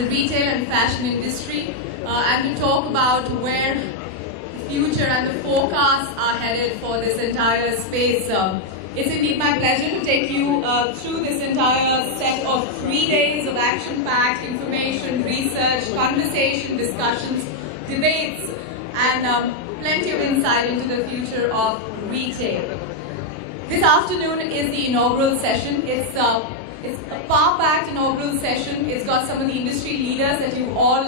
the retail and fashion industry, and to talk about where the future and the forecasts are headed for this entire space. It's indeed my pleasure to take you through this entire set of 3 days of action-packed information, research, conversation, discussions, debates, and plenty of insight into the future of retail. This afternoon is the inaugural session. It's a power-packed inaugural session. It's got some of the industry leaders that you all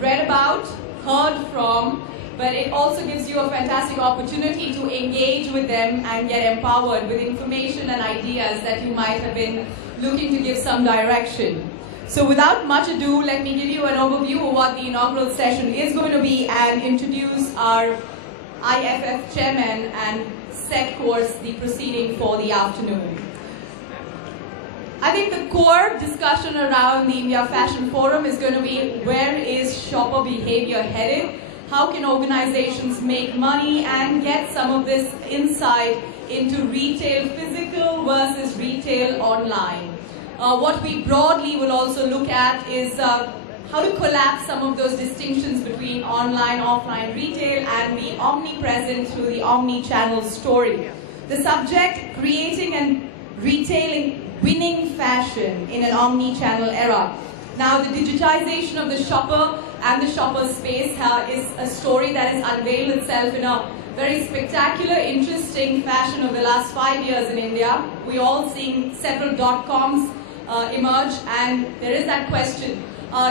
read about, heard from, but it also gives you a fantastic opportunity to engage with them and get empowered with information and ideas that you might have been looking to give some direction. So without much ado, let me give you an overview of what the inaugural session is going to be and introduce our IFF chairman and set course the proceeding for the afternoon. I think the core discussion around the India Fashion Forum is going to be where is shopper behavior headed? How can organizations make money and get some of this insight into retail physical versus retail online? What we broadly will also look at is how to collapse some of those distinctions between online, offline retail and be omnipresent through the omni-channel story. The subject, creating and retailing winning fashion in an omni-channel era. Now, the digitization of the shopper and the shopper space is a story that has unveiled itself in a very spectacular, interesting fashion over the last 5 years in India. We're all seeing several .coms emerge, and there is that question.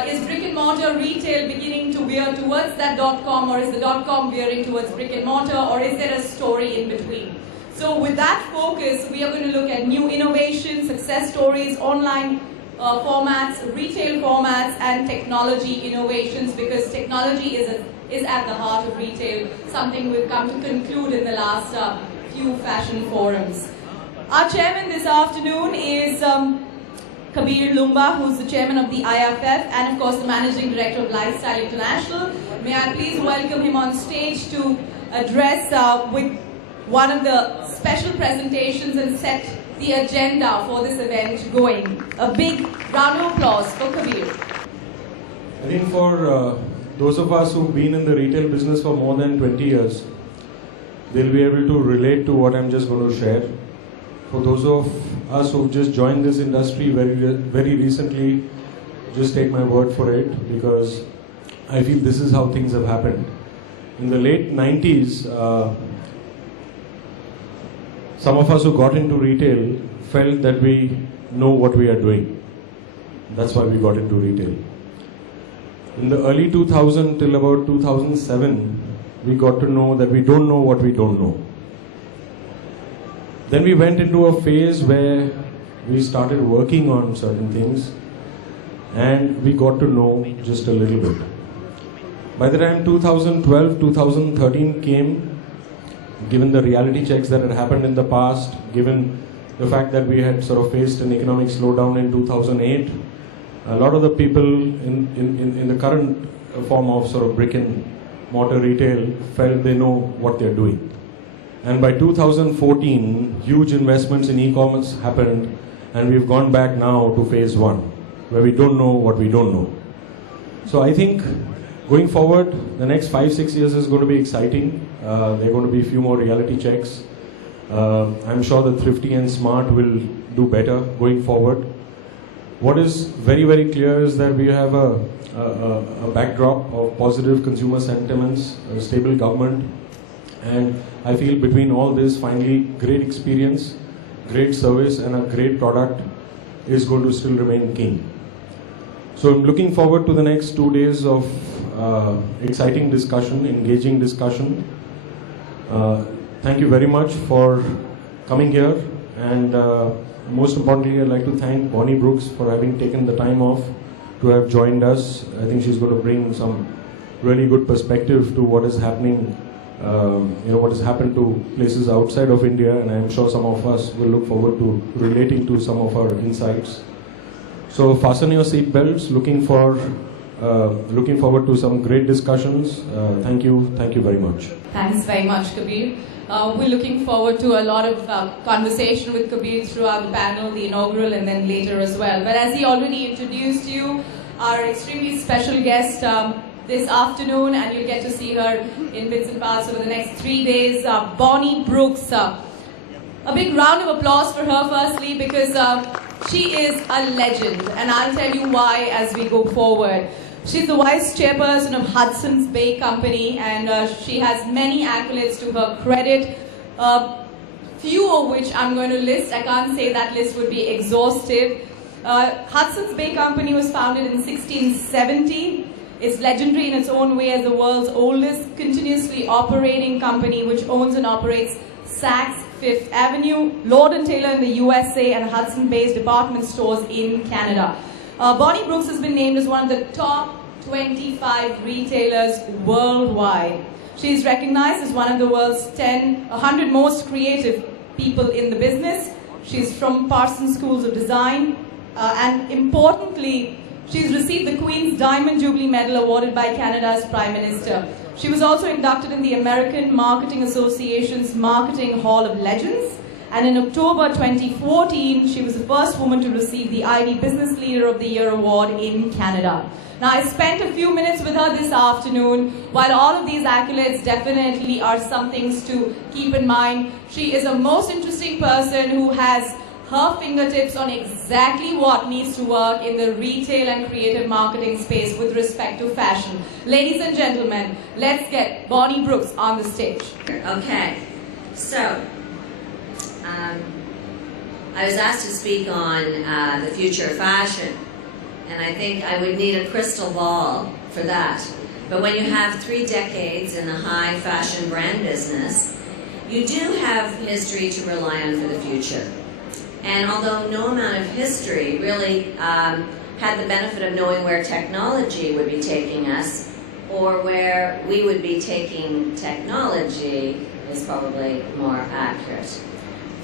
Is brick and mortar retail beginning to veer towards that .com, or is the .com veering towards brick and mortar, or is there a story in between? So with that focus, we are going to look at new innovations, success stories, online formats, retail formats, and technology innovations, because technology is at the heart of retail, something we've come to conclude in the last few fashion forums. Our chairman this afternoon is Kabir Lumba, who's the chairman of the IFF and of course the managing director of Lifestyle International. May I please welcome him on stage to address with one of the special presentations and set the agenda for this event going. A big round of applause for Kabir. I think for those of us who've been in the retail business for more than 20 years, they'll be able to relate to what I'm just going to share. For those of us who've just joined this industry very recently, just take my word for it, because I feel this is how things have happened. In the late 90s, some of us who got into retail felt that we know what we are doing. That's why we got into retail. In the early 2000s till about 2007, we got to know that we don't know what we don't know. Then we went into a phase where we started working on certain things and we got to know just a little bit. By the time 2012, 2013 came, given the reality checks that had happened in the past, given the fact that we had sort of faced an economic slowdown in 2008, a lot of the people in the current form of sort of brick and mortar retail felt they know what they're doing. And by 2014, huge investments in e-commerce happened, and we've gone back now to phase one, where we don't know what we don't know. So I think going forward, the next 5-6 years is going to be exciting. There are going to be a few more reality checks. I'm sure that Thrifty and Smart will do better going forward. What is very, very clear is that we have a backdrop of positive consumer sentiments, a stable government, and I feel between all this, finally, great experience, great service, and a great product is going to still remain king. So I'm looking forward to the next 2 days of exciting discussion, engaging discussion. Thank you very much for coming here, and most importantly, I'd like to thank Bonnie Brooks for having taken the time off to have joined us. I think she's going to bring some really good perspective to what is happening, what has happened to places outside of India, and I'm sure some of us will look forward to relating to some of our insights. So fasten your seat belts. Looking forward to some great discussions. Thank you very much. Thanks very much, Kabir. We're looking forward to a lot of conversation with Kabir throughout the panel, the inaugural, and then later as well. But as he already introduced you, our extremely special guest this afternoon, and you'll get to see her in bits and parts over the next 3 days, Bonnie Brooks. A big round of applause for her firstly, because she is a legend, and I'll tell you why as we go forward. She's the vice chairperson of Hudson's Bay Company, and she has many accolades to her credit, few of which I'm going to list. I can't say that list would be exhaustive. Hudson's Bay Company was founded in 1670. It's legendary in its own way as the world's oldest continuously operating company, which owns and operates Saks Fifth Avenue, Lord & Taylor in the USA, and Hudson-based department stores in Canada. Bonnie Brooks has been named as one of the top 25 retailers worldwide. She is recognized as one of the world's 100 most creative people in the business. She's from Parsons Schools of Design, and importantly, she's received the Queen's Diamond Jubilee Medal awarded by Canada's Prime Minister. She was also inducted in the American Marketing Association's Marketing Hall of Legends, and in October 2014, she was the first woman to receive the Ivy Business Leader of the Year award in Canada. Now, I spent a few minutes with her this afternoon. While all of these accolades definitely are some things to keep in mind, she is a most interesting person who has her fingertips on exactly what needs to work in the retail and creative marketing space with respect to fashion. Ladies and gentlemen, let's get Bonnie Brooks on the stage. Okay, so I was asked to speak on the future of fashion, and I think I would need a crystal ball for that. But when you have 3 decades in the high fashion brand business, you do have history to rely on for the future. And although no amount of history really had the benefit of knowing where technology would be taking us, or where we would be taking technology, is probably more accurate.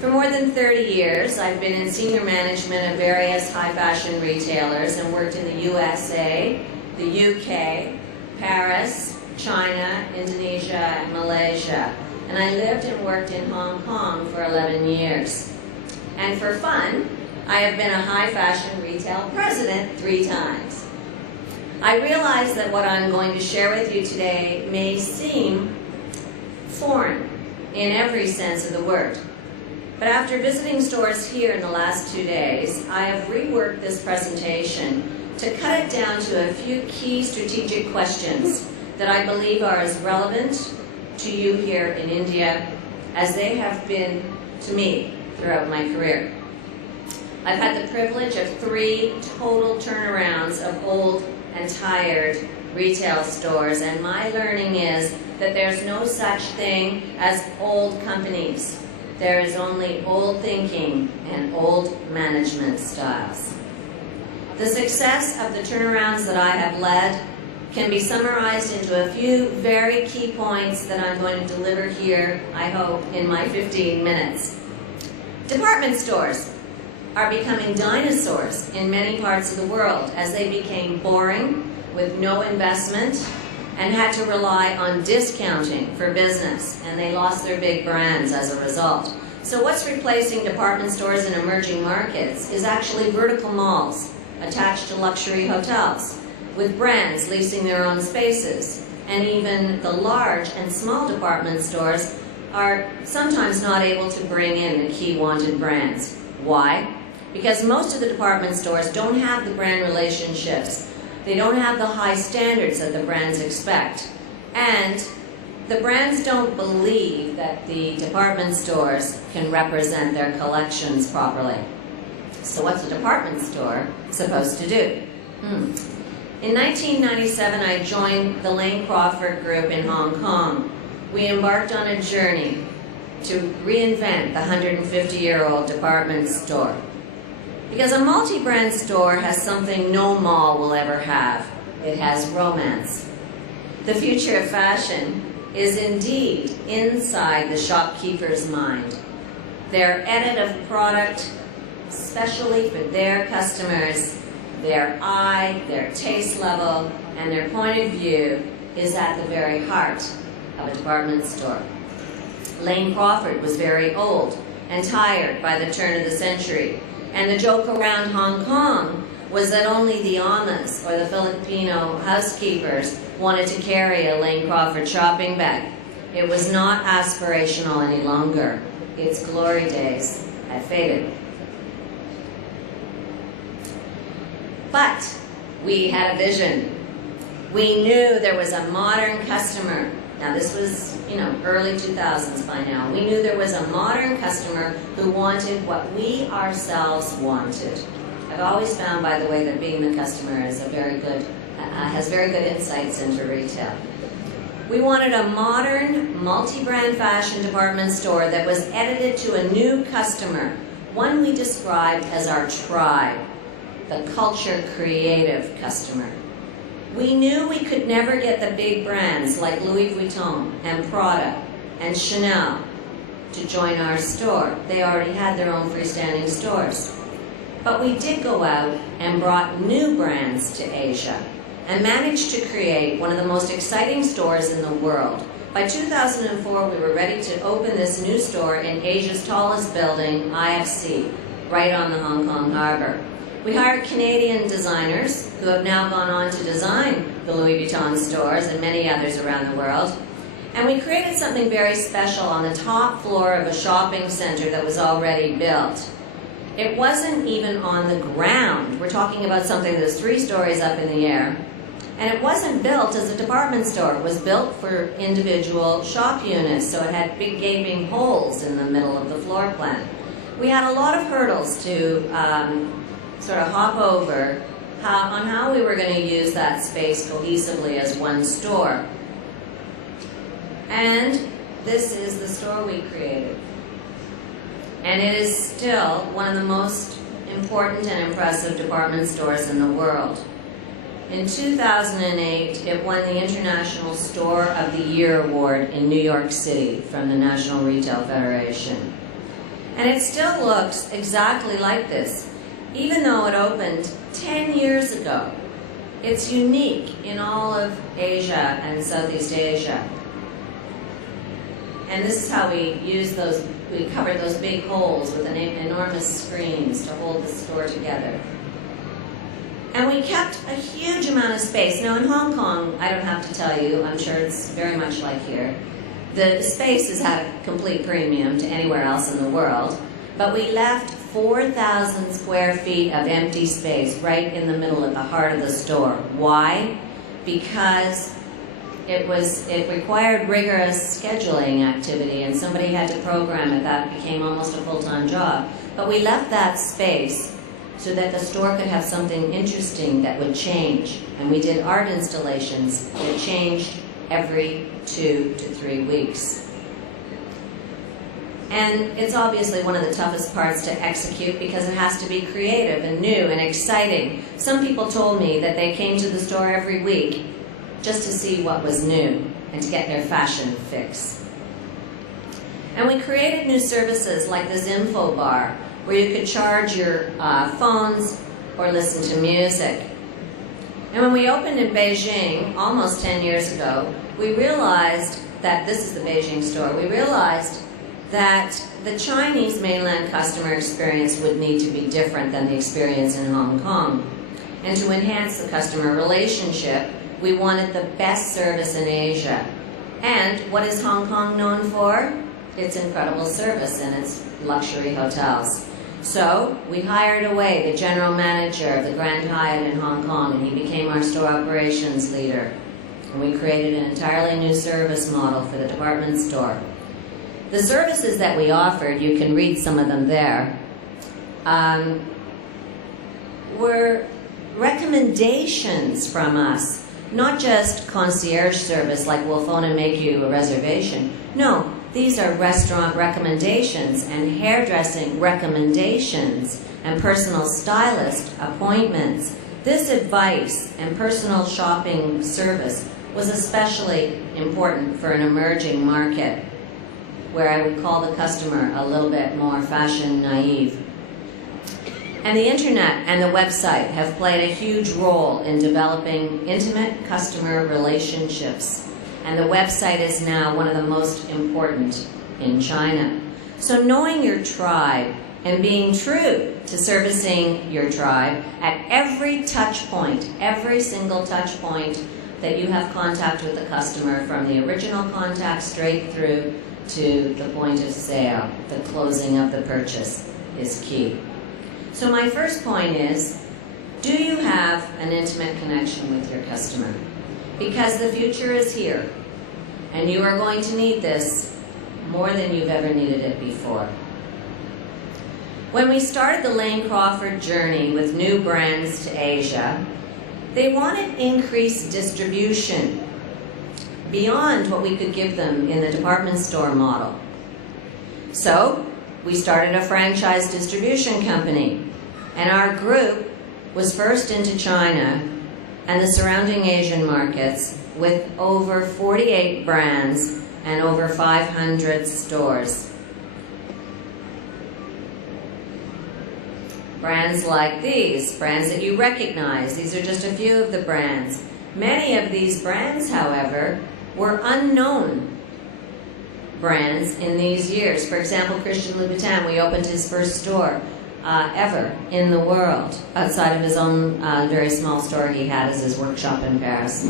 For more than 30 years, I've been in senior management of various high fashion retailers and worked in the USA, the UK, Paris, China, Indonesia, and Malaysia. And I lived and worked in Hong Kong for 11 years. And for fun, I have been a high fashion retail president 3 times. I realize that what I'm going to share with you today may seem foreign in every sense of the word. But after visiting stores here in the last 2 days, I have reworked this presentation to cut it down to a few key strategic questions that I believe are as relevant to you here in India as they have been to me throughout my career. I've had the privilege of 3 total turnarounds of old and tired retail stores, and my learning is that there's no such thing as old companies. There is only old thinking and old management styles. The success of the turnarounds that I have led can be summarized into a few very key points that I'm going to deliver here, I hope, in my 15 minutes. Department stores are becoming dinosaurs in many parts of the world as they became boring with no investment and had to rely on discounting for business, and they lost their big brands as a result. So what's replacing department stores in emerging markets is actually vertical malls attached to luxury hotels, with brands leasing their own spaces. And even the large and small department stores are sometimes not able to bring in the key wanted brands. Why? Because most of the department stores don't have the brand relationships. They don't have the high standards that the brands expect. And the brands don't believe that the department stores can represent their collections properly. So what's a department store supposed to do? In 1997, I joined the Lane Crawford Group in Hong Kong. We embarked on a journey to reinvent the 150-year-old department store. Because a multi-brand store has something no mall will ever have. It has romance. The future of fashion is indeed inside the shopkeeper's mind. Their edit of product, especially for their customers, their eye, their taste level, and their point of view is at the very heart of a department store. Lane Crawford was very old and tired by the turn of the century, and the joke around Hong Kong was that only the Amas or the Filipino housekeepers wanted to carry a Lane Crawford shopping bag. It was not aspirational any longer. Its glory days had faded. But we had a vision. We knew there was a modern customer. Now this was, early 2000s by now. We knew there was a modern customer who wanted what we ourselves wanted. I've always found, by the way, that being the customer is has very good insights into retail. We wanted a modern, multi-brand fashion department store that was edited to a new customer, one we described as our tribe, the culture creative customer. We knew we could never get the big brands like Louis Vuitton and Prada and Chanel to join our store. They already had their own freestanding stores. But we did go out and brought new brands to Asia and managed to create one of the most exciting stores in the world. By 2004, we were ready to open this new store in Asia's tallest building, IFC, right on the Hong Kong harbor. We hired Canadian designers who have now gone on to design the Louis Vuitton stores and many others around the world. And we created something very special on the top floor of a shopping center that was already built. It wasn't even on the ground. We're talking about something that was 3 stories up in the air. And it wasn't built as a department store. It was built for individual shop units, so it had big gaping holes in the middle of the floor plan. We had a lot of hurdles to sort of hop over on how we were going to use that space cohesively as one store. And this is the store we created. And it is still one of the most important and impressive department stores in the world. In 2008, it won the International Store of the Year Award in New York City from the National Retail Federation. And it still looks exactly like this, even though it opened 10 years ago. It's unique in all of Asia and Southeast Asia. And this is how we covered those big holes with enormous screens to hold the store together. And we kept a huge amount of space. Now in Hong Kong, I don't have to tell you, I'm sure it's very much like here, the space has had a complete premium to anywhere else in the world, but we left 4,000 square feet of empty space right in the middle of the heart of the store. Why? Because it required rigorous scheduling activity, and somebody had to program it. That became almost a full-time job. But we left that space so that the store could have something interesting that would change. And we did art installations that changed every 2 to 3 weeks. And it's obviously one of the toughest parts to execute because it has to be creative and new and exciting. Some people told me that they came to the store every week just to see what was new and to get their fashion fix. And we created new services like this info bar, where you could charge your phones or listen to music. And when we opened in Beijing almost 10 years ago, we realized that, this is the Beijing store, we realized that the Chinese mainland customer experience would need to be different than the experience in Hong Kong. And to enhance the customer relationship, we wanted the best service in Asia. And what is Hong Kong known for? Its incredible service and its luxury hotels. So we hired away the general manager of the Grand Hyatt in Hong Kong, and he became our store operations leader. And we created an entirely new service model for the department store. The services that we offered, you can read some of them there, were recommendations from us. Not just concierge service like we'll phone and make you a reservation. No, these are restaurant recommendations and hairdressing recommendations and personal stylist appointments. This advice and personal shopping service was especially important for an emerging market where I would call the customer a little bit more fashion naive. And the internet and the website have played a huge role in developing intimate customer relationships. And the website is now one of the most important in China. So knowing your tribe and being true to servicing your tribe at every touch point, every single touch point that you have contact with the customer, from the original contact straight through to the point of sale, the closing of the purchase is key. So my first point is, do you have an intimate connection with your customer? Because the future is here, and you are going to need this more than you've ever needed it before. When we started the Lane Crawford journey with new brands to Asia, they wanted increased distribution beyond what we could give them in the department store model. So we started a franchise distribution company, and our group was first into China and the surrounding Asian markets with over 48 brands and over 500 stores. Brands like these, brands that you recognize, these are just a few of the brands. Many of these brands, however, were unknown brands in these years. For example, Christian Louboutin, we opened his first store ever in the world, outside of his own very small store he had as his workshop in Paris.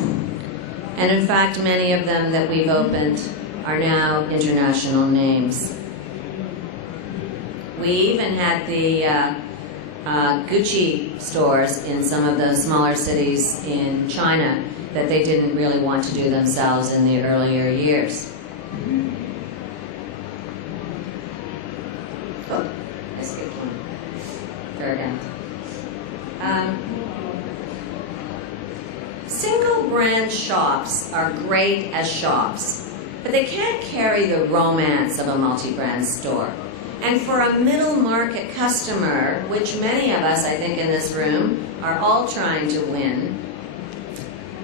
And in fact, many of them that we've opened are now international names. We even had the Gucci stores in some of the smaller cities in China that they didn't really want to do themselves in the earlier years. Oh, I skipped one. There again. Single brand shops are great as shops, but they can't carry the romance of a multi-brand store. And for a middle market customer, which many of us, I think, in this room are all trying to win,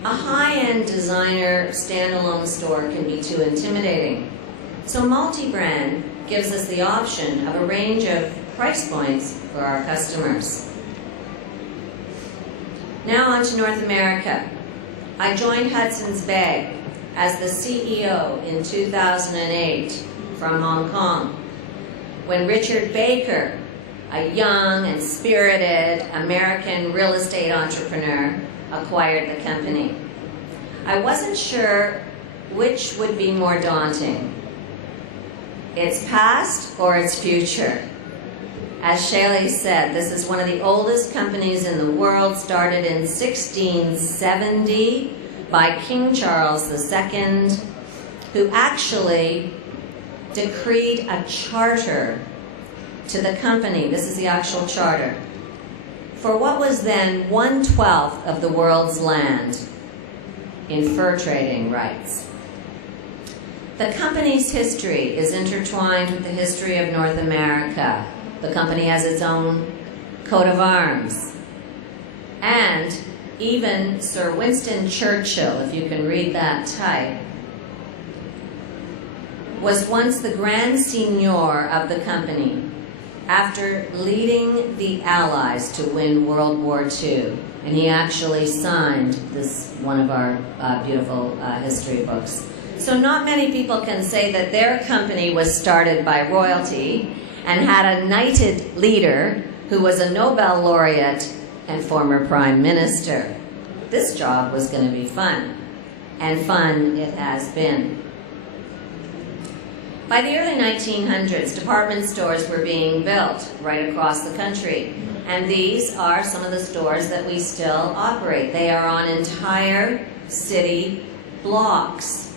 a high-end designer standalone store can be too intimidating. So multi-brand gives us the option of a range of price points for our customers. Now on to North America. I joined Hudson's Bay as the CEO in 2008 from Hong Kong, when Richard Baker, a young and spirited American real estate entrepreneur, acquired the company. I wasn't sure which would be more daunting, its past or its future. As Shaylee said, this is one of the oldest companies in the world, started in 1670 by King Charles II, who actually decreed a charter to the company. This is the actual charter. For what was then 1/12 of the world's land in fur trading rights. The company's history is intertwined with the history of North America. The company has its own coat of arms. And even Sir Winston Churchill, if you can read that type, was once the Grand Seigneur of the company after leading the Allies to win World War II. And he actually signed this, one of our beautiful history books. So not many people can say that their company was started by royalty and had a knighted leader who was a Nobel laureate and former prime minister. This job was going to be fun, and fun it has been. By the early 1900s, department stores were being built right across the country, and these are some of the stores that we still operate. They are on entire city blocks,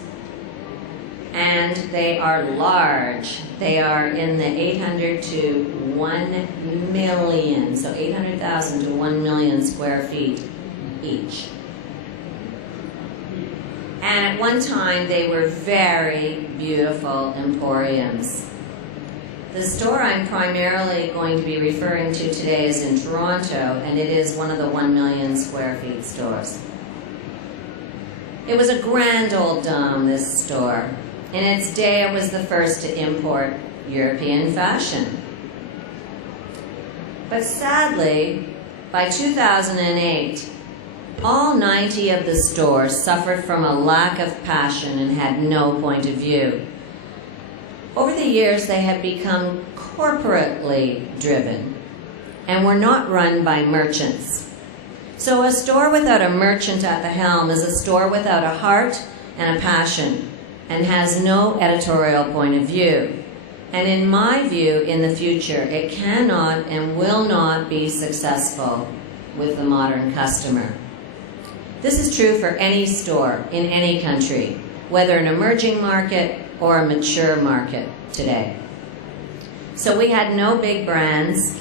and they are large. They are in the 800 to 1 million, so 800,000 to 1 million square feet each. And at one time, they were very beautiful emporiums. The store I'm primarily going to be referring to today is in Toronto, and it is one of the 1 million square feet stores. It was a grand old dome, this store. In its day, it was the first to import European fashion. But sadly, by 2008, all 90 of the stores suffered from a lack of passion and had no point of view. Over the years, they have become corporately driven and were not run by merchants. So a store without a merchant at the helm is a store without a heart and a passion and has no editorial point of view. And in my view, in the future, it cannot and will not be successful with the modern customer. This is true for any store in any country, whether an emerging market or a mature market today. So we had no big brands.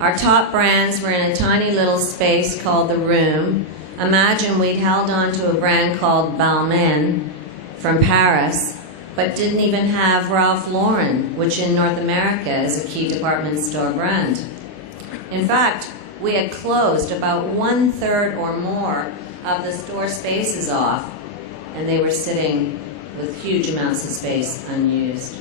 Our top brands were in a tiny little space called The Room. Imagine we'd held on to a brand called Balmain from Paris, but didn't even have Ralph Lauren, which in North America is a key department store brand. In fact, we had closed about 1/3 or more of the store spaces off, and they were sitting with huge amounts of space unused.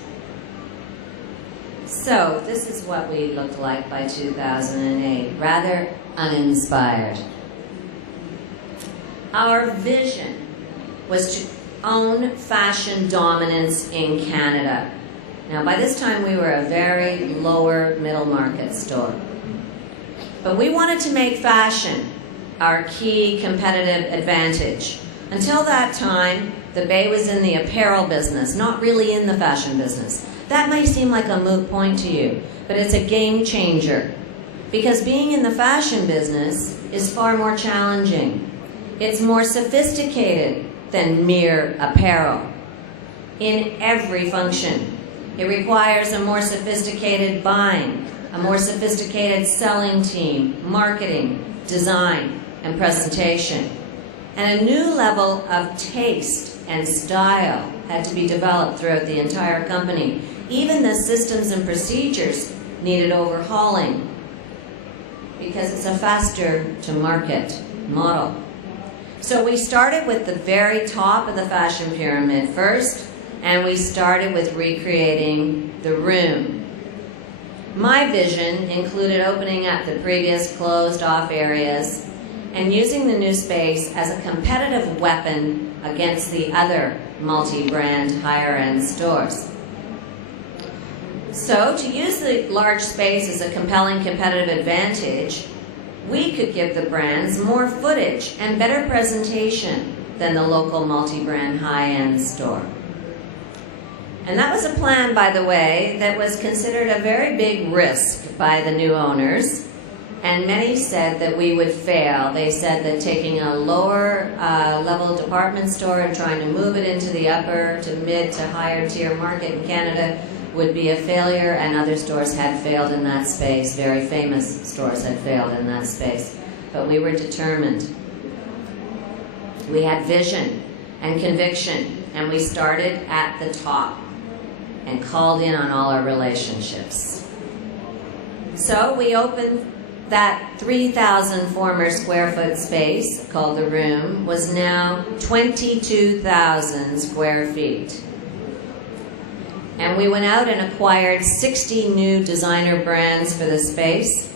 So this is what we looked like by 2008, rather uninspired. Our vision was to own fashion dominance in Canada. Now, by this time, we were a very lower middle market store. But we wanted to make fashion our key competitive advantage. Until that time, the Bay was in the apparel business, not really in the fashion business. That might seem like a moot point to you, but it's a game changer. Because being in the fashion business is far more challenging. It's more sophisticated than mere apparel in every function. It requires a more sophisticated buying, a more sophisticated selling team, marketing, design, and presentation. And a new level of taste and style had to be developed throughout the entire company. Even the systems and procedures needed overhauling because it's a faster to market model. So we started with the very top of the fashion pyramid first, and we started with recreating The Room. My vision included opening up the previous closed-off areas and using the new space as a competitive weapon against the other multi-brand higher-end stores. So to use the large space as a compelling competitive advantage, we could give the brands more footage and better presentation than the local multi-brand high-end store. And that was a plan, by the way, that was considered a very big risk by the new owners, and many said that we would fail. They said that taking a lower level department store and trying to move it into the upper to mid to higher tier market in Canada would be a failure, and other stores had failed in that space. Very famous stores had failed in that space. But we were determined. We had vision and conviction, and we started at the top and called in on all our relationships. So we opened that 3,000 former square foot space called The Room was now 22,000 square feet. And we went out and acquired 60 new designer brands for the space.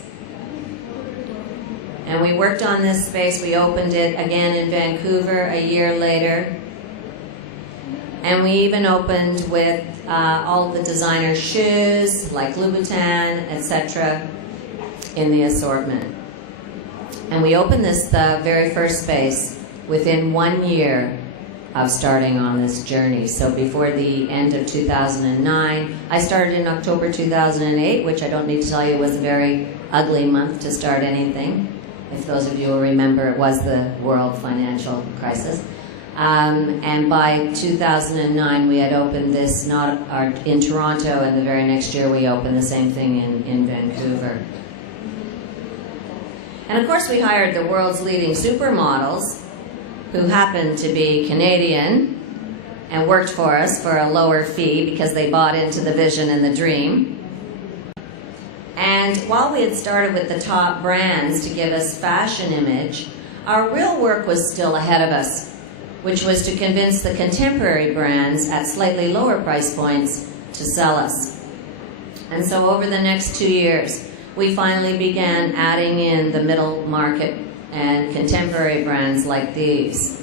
And we worked on this space. We opened it again in Vancouver a year later. And we even opened with all the designer shoes, like Louboutin, etc., in the assortment. And we opened this, the very first space, within 1 year of starting on this journey. So before the end of 2009, I started in October 2008, which I don't need to tell you was a very ugly month to start anything. If those of you will remember, it was the world financial crisis. And by 2009, we had opened this in Toronto, and the very next year we opened the same thing in Vancouver. And of course we hired the world's leading supermodels, who happened to be Canadian and worked for us for a lower fee because they bought into the vision and the dream. And while we had started with the top brands to give us fashion image, our real work was still ahead of us, which was to convince the contemporary brands at slightly lower price points to sell us. And so over the next 2 years, we finally began adding in the middle market and contemporary brands like these.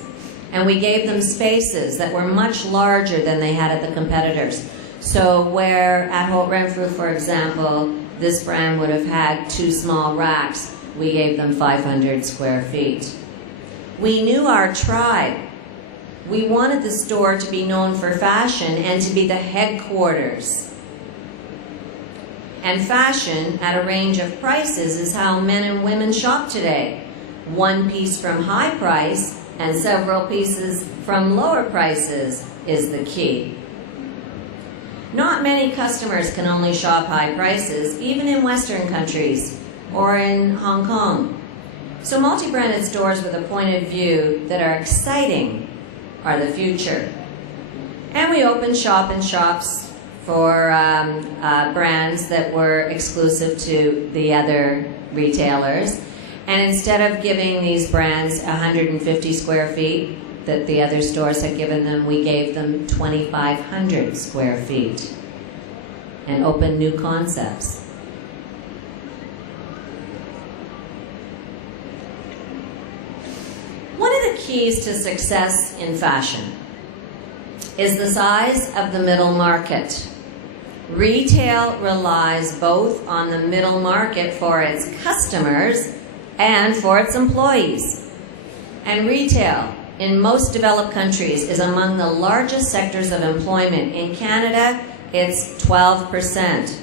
And we gave them spaces that were much larger than they had at the competitors. So where at Holt Renfrew, for example, this brand would have had 2 small racks, we gave them 500 square feet. We knew our tribe. We wanted the store to be known for fashion and to be the headquarters. And fashion at a range of prices is how men and women shop today. 1 piece from high price and several pieces from lower prices is the key. Not many customers can only shop high prices, even in Western countries or in Hong Kong. So multi-branded stores with a point of view that are exciting are the future. And we opened shop-in-shops for brands that were exclusive to the other retailers. And instead of giving these brands 150 square feet that the other stores had given them, we gave them 2,500 square feet and opened new concepts. One of the keys to success in fashion is the size of the middle market. Retail relies both on the middle market for its customers and for its employees. And retail in most developed countries is among the largest sectors of employment. In Canada, it's 12%.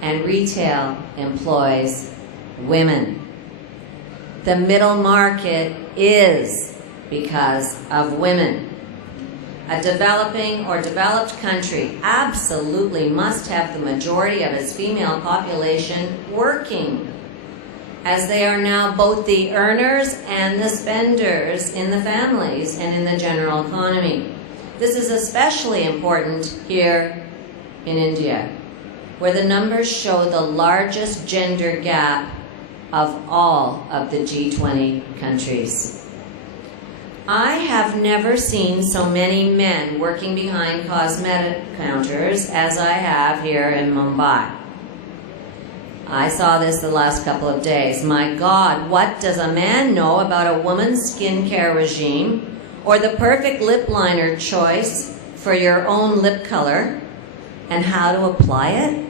And retail employs women. The middle market is because of women. A developing or developed country absolutely must have the majority of its female population working, as they are now both the earners and the spenders in the families and in the general economy. This is especially important here in India, where the numbers show the largest gender gap of all of the G20 countries. I have never seen so many men working behind cosmetic counters as I have here in Mumbai. I saw this the last couple of days. My God, what does a man know about a woman's skincare regime or the perfect lip liner choice for your own lip color and how to apply it?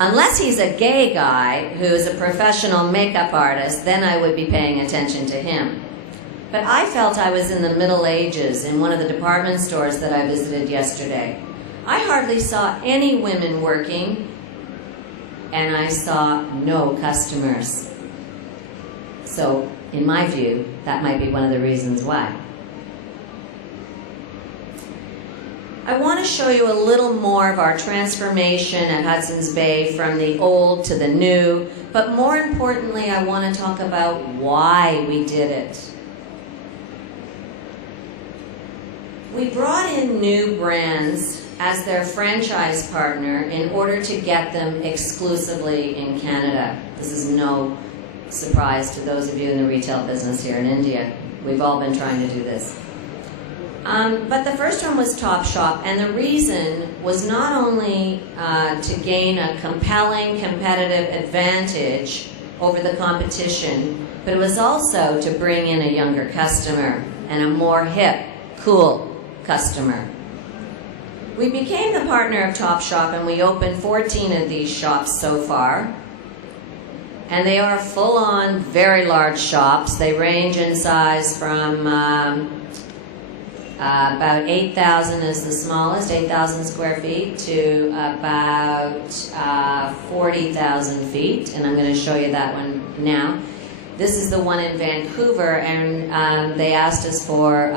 Unless he's a gay guy who's a professional makeup artist, then I would be paying attention to him. But I felt I was in the Middle Ages in one of the department stores that I visited yesterday. I hardly saw any women working, and I saw no customers. So, in my view, that might be one of the reasons why. I want to show you a little more of our transformation at Hudson's Bay from the old to the new, but more importantly, I want to talk about why we did it. We brought in new brands as their franchise partner in order to get them exclusively in Canada. This is no surprise to those of you in the retail business here in India. We've all been trying to do this. But the first one was Topshop, and the reason was not only to gain a compelling competitive advantage over the competition, but it was also to bring in a younger customer and a more hip, cool customer. We became the partner of Topshop, and we opened 14 of these shops so far. And they are full-on, very large shops. They range in size from about 8,000 is the smallest, 8,000 square feet, to about 40,000 feet. And I'm going to show you that one now. This is the one in Vancouver, and they asked us for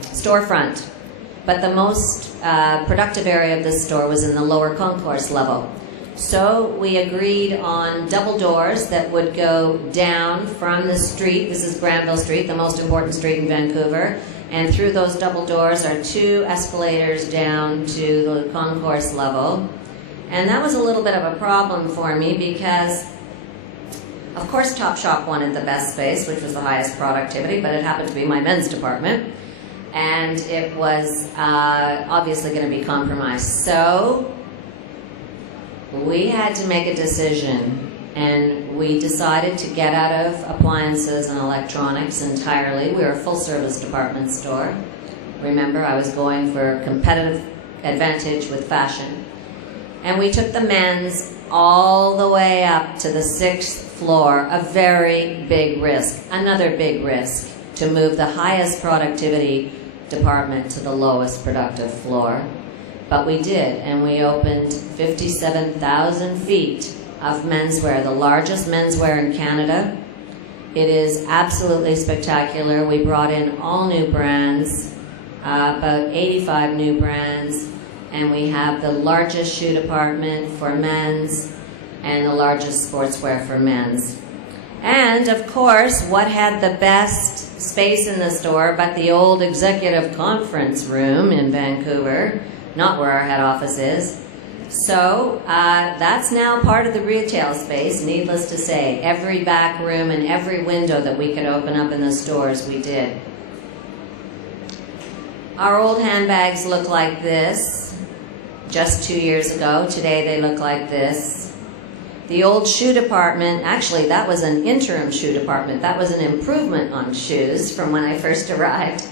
storefront. But the most productive area of this store was in the lower concourse level. So we agreed on double doors that would go down from the street. This is Granville Street, the most important street in Vancouver. And through those double doors are 2 escalators down to the concourse level. And that was a little bit of a problem for me because, of course, Topshop wanted the best space, which was the highest productivity, but it happened to be my men's department. And it was obviously going to be compromised. So we had to make a decision, and we decided to get out of appliances and electronics entirely. We were a full-service department store. Remember, I was going for competitive advantage with fashion. And we took the men's all the way up to the 6th floor, a very big risk, another big risk, to move the highest productivity department to the lowest productive floor. But we did, and we opened 57,000 feet of menswear, the largest menswear in Canada. It is absolutely spectacular. We brought in all new brands, about 85 new brands, and we have the largest shoe department for men's and the largest sportswear for men's. And of course, what had the best space in the store but the old executive conference room in Vancouver, not where our head office is. So that's now part of the retail space, needless to say. Every back room and every window that we could open up in the stores, we did. Our old handbags look like this just 2 years ago. Today they look like this. The old shoe department, actually that was an interim shoe department. That was an improvement on shoes from when I first arrived.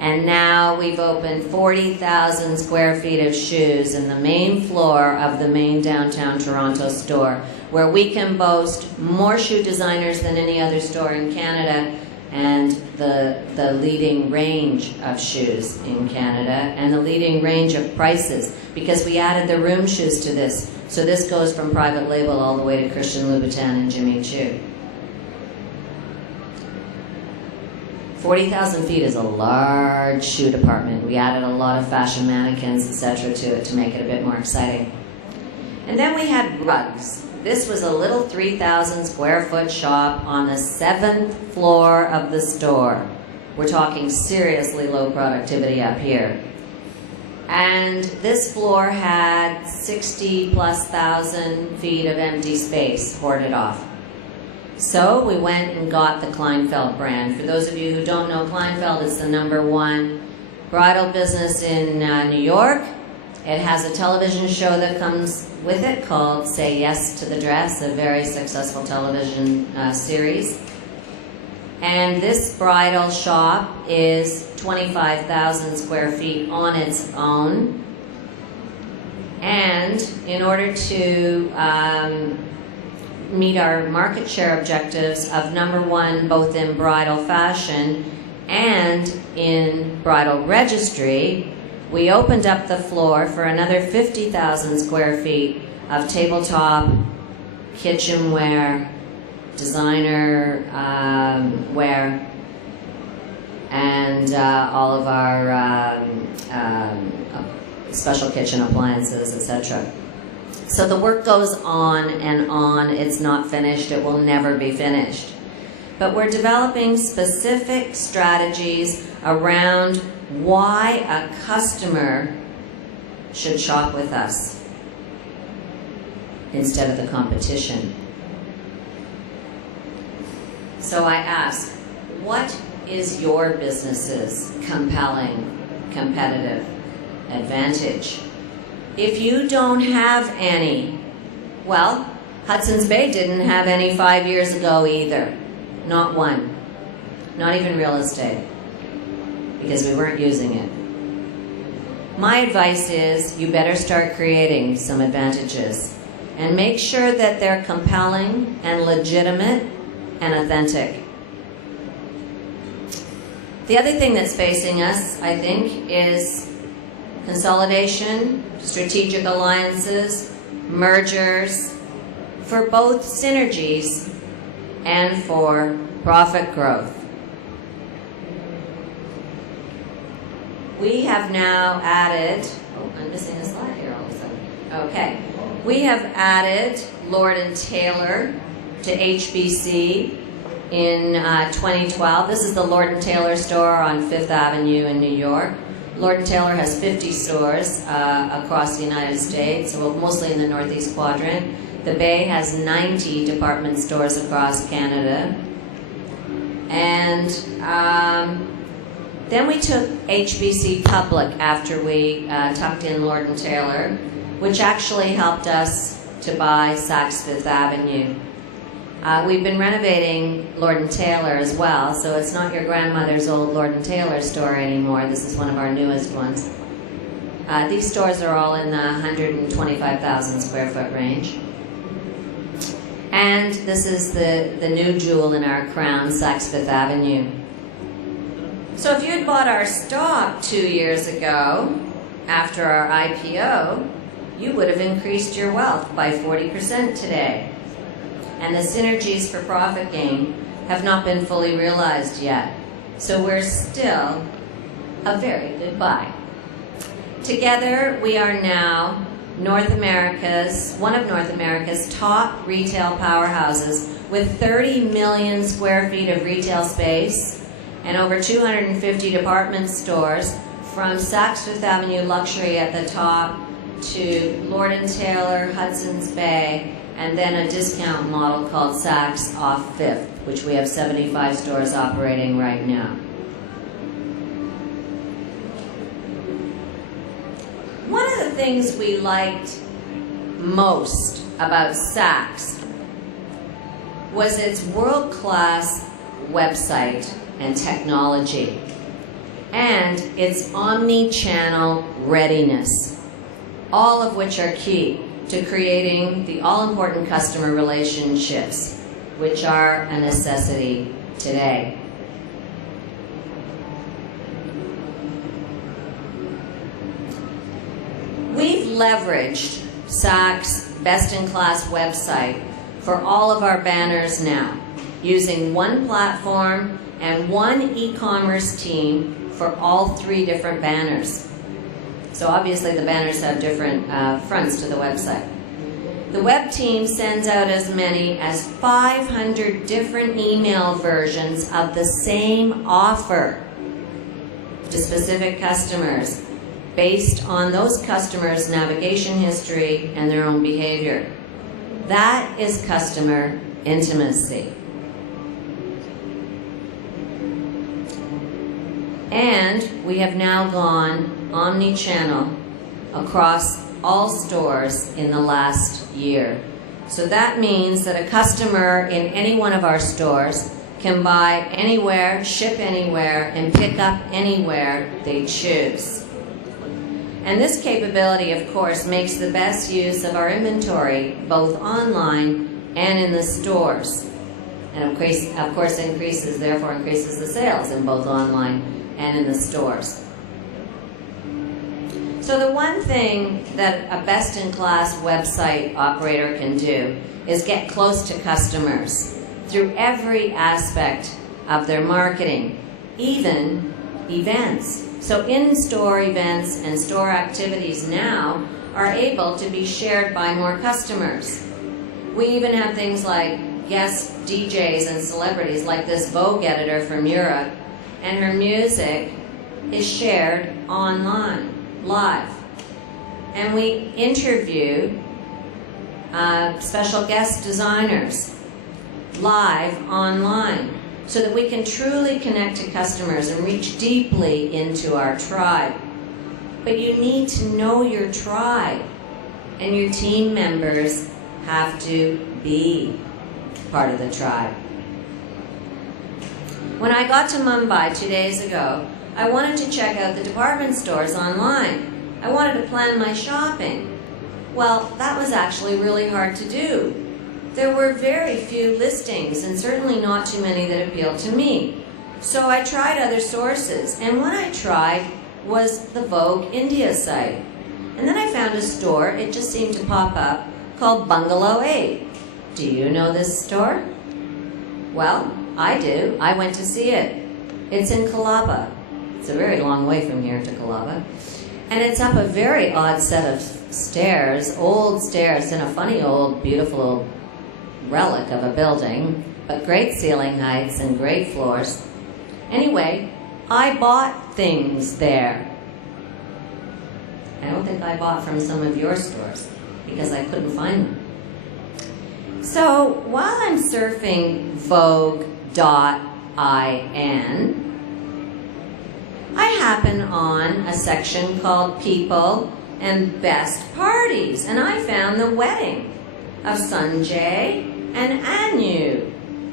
And now we've opened 40,000 square feet of shoes in the main floor of the main downtown Toronto store, where we can boast more shoe designers than any other store in Canada, and the leading range of shoes in Canada, and the leading range of prices, because we added the room shoes to this. So this goes from private label all the way to Christian Louboutin and Jimmy Choo. 40,000 feet is a large shoe department. We added a lot of fashion mannequins, etc. to it to make it a bit more exciting. And then we had rugs. This was a little 3,000 square foot shop on the 7th floor of the store. We're talking seriously low productivity up here. And this floor had 60+ thousand feet of empty space hoarded off. So we went and got the Kleinfeld brand. For those of you who don't know, Kleinfeld is the #1 bridal business in New York. It has a television show that comes with it called Say Yes to the Dress, a very successful television series. And this bridal shop is 25,000 square feet on its own. And in order to meet our market share objectives of #1 both in bridal fashion and in bridal registry, we opened up the floor for another 50,000 square feet of tabletop, kitchenware, designer wear, and all of our special kitchen appliances, etc. So the work goes on and on. It's not finished. It will never be finished. But we're developing specific strategies around why a customer should shop with us instead of the competition. So I ask, what is your business's compelling competitive advantage? If you don't have any, well, Hudson's Bay didn't have any 5 years ago either. Not one. Not even real estate. Because we weren't using it. My advice is you better start creating some advantages. And make sure that they're compelling and legitimate and authentic. The other thing that's facing us, I think, is consolidation, strategic alliances, mergers, for both synergies and for profit growth. We have now added, oh, I'm missing a slide here all of a sudden. Okay. We have added Lord & Taylor to HBC in 2012. This is the Lord & Taylor store on 5th Avenue in New York. Lord & Taylor has 50 stores across the United States, well, mostly in the Northeast Quadrant. The Bay has 90 department stores across Canada. And then we took HBC public after we tucked in Lord & Taylor, which actually helped us to buy Saks Fifth Avenue. We've been renovating Lord & Taylor as well, so it's not your grandmother's old Lord & Taylor store anymore. This is one of our newest ones. These stores are all in the 125,000 square foot range. And this is the new jewel in our crown, Saks Fifth Avenue. So if you had bought our stock 2 years ago, after our IPO, you would have increased your wealth by 40% today. And the synergies for profit gain have not been fully realized yet. So we're still a very good buy. Together, we are now one of North America's top retail powerhouses with 30 million square feet of retail space and over 250 department stores, from Saks Fifth Avenue luxury at the top to Lord & Taylor, Hudson's Bay, and then a discount model called Saks off Fifth, which we have 75 stores operating right now. One of the things we liked most about Saks was its world-class website and technology, and its omni-channel readiness, all of which are key to creating the all-important customer relationships, which are a necessity today. We've leveraged Saks' best-in-class website for all of our banners now, using one platform and one e-commerce team for all 3 different banners. So obviously the banners have different fronts to the website. The web team sends out as many as 500 different email versions of the same offer to specific customers, based on those customers' navigation history and their own behavior. That is customer intimacy. And we have now gone omni-channel across all stores in the last year. So that means that a customer in any one of our stores can buy anywhere, ship anywhere, and pick up anywhere they choose. And this capability, of course, makes the best use of our inventory, both online and in the stores. And of course therefore increases the sales in both online and in the stores. So the one thing that a best-in-class website operator can do is get close to customers through every aspect of their marketing, even events. So in-store events and store activities now are able to be shared by more customers. We even have things like guest DJs and celebrities, like this Vogue editor from Europe, and her music is shared online, live. And we interview special guest designers live online, so that we can truly connect to customers and reach deeply into our tribe. But you need to know your tribe, and your team members have to be part of the tribe. When I got to Mumbai 2 days ago, I wanted to check out the department stores online. I wanted to plan my shopping. Well, that was actually really hard to do. There were very few listings, and certainly not too many that appealed to me. So I tried other sources, and what I tried was the Vogue India site. And then I found a store, it just seemed to pop up, called Bungalow 8. Do you know this store? Well, I do. I went to see it. It's in Colaba. It's a very long way from here to Colaba. And it's up a very odd set of stairs, old stairs, in a funny old, beautiful old relic of a building, but great ceiling heights and great floors. Anyway, I bought things there. I don't think I bought from some of your stores because I couldn't find them. So while I'm surfing Vogue.in, I happen on a section called People and Best Parties, and I found the wedding of Sanjay and Anu.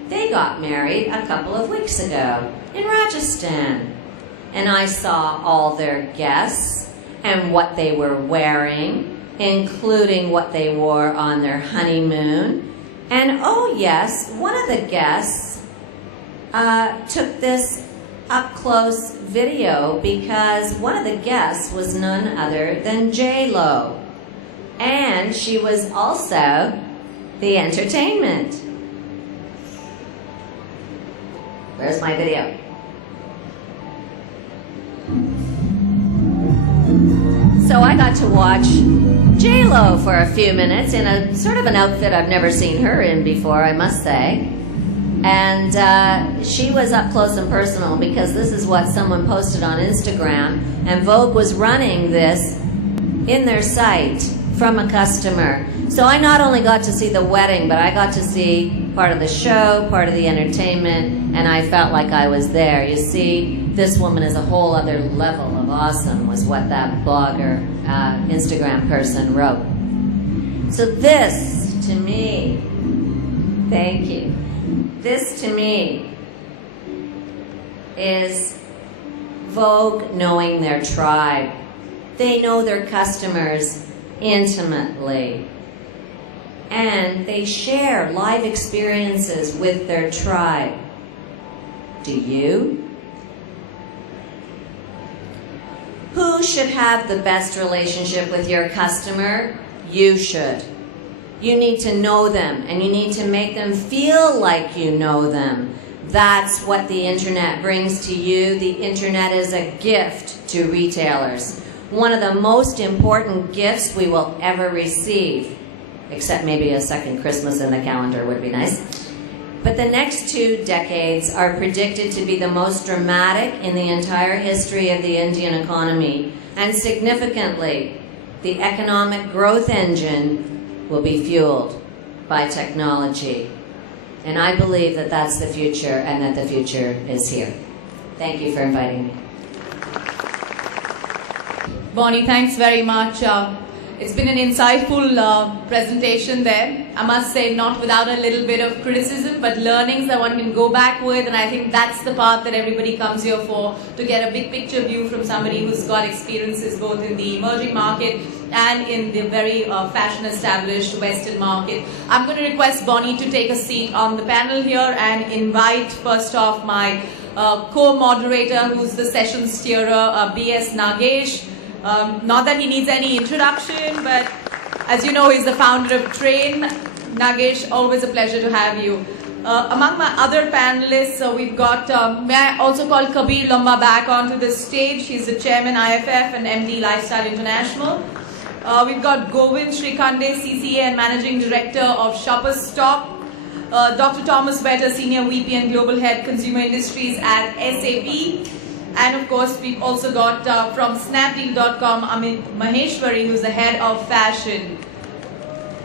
They got married a couple of weeks ago in Rajasthan. And I saw all their guests, and what they were wearing, including what they wore on their honeymoon. And oh yes, one of the guests took this up-close video because one of the guests was none other than J-Lo. And she was also the entertainment. Where's my video? So I got to watch J-Lo for a few minutes in a sort of an outfit I've never seen her in before, I must say. And she was up close and personal because this is what someone posted on Instagram, and Vogue was running this in their site from a customer. So I not only got to see the wedding, but I got to see part of the show, part of the entertainment, and I felt like I was there. You see, this woman is a whole other level of awesome, was what that blogger, Instagram person wrote. So this, to me, thank you. This, to me, is Vogue knowing their tribe. They know their customers intimately. And they share live experiences with their tribe. Do you? Who should have the best relationship with your customer? You should. You need to know them, and you need to make them feel like you know them. That's what the internet brings to you. The internet is a gift to retailers. One of the most important gifts we will ever receive, except maybe a second Christmas in the calendar would be nice. But the next 2 decades are predicted to be the most dramatic in the entire history of the Indian economy. And significantly, the economic growth engine will be fueled by technology. And I believe that that's the future, and that the future is here. Thank you for inviting me. Bonnie, thanks very much. It's been an insightful presentation there. I must say, not without a little bit of criticism, but learnings that one can go back with, and I think that's the part that everybody comes here for, to get a big picture view from somebody who's got experiences both in the emerging market and in the very fashion-established Western market. I'm going to request Bonnie to take a seat on the panel here and invite, first off, my co-moderator, who's the session steerer, B.S. Nagesh. Not that he needs any introduction, but as you know, he's the founder of Train. Nagesh, always a pleasure to have you. Among my other panelists, we've got, may I also call Kabir Lamba back onto the stage. He's the chairman IFF and MD Lifestyle International. We've got Govind Shrikande, CCA and managing director of Shoppers Stop. Dr. Thomas Vetter, senior VP and global head consumer industries at SAP. And of course, we've also got from Snapdeal.com, Amit Maheshwari, who's the head of fashion.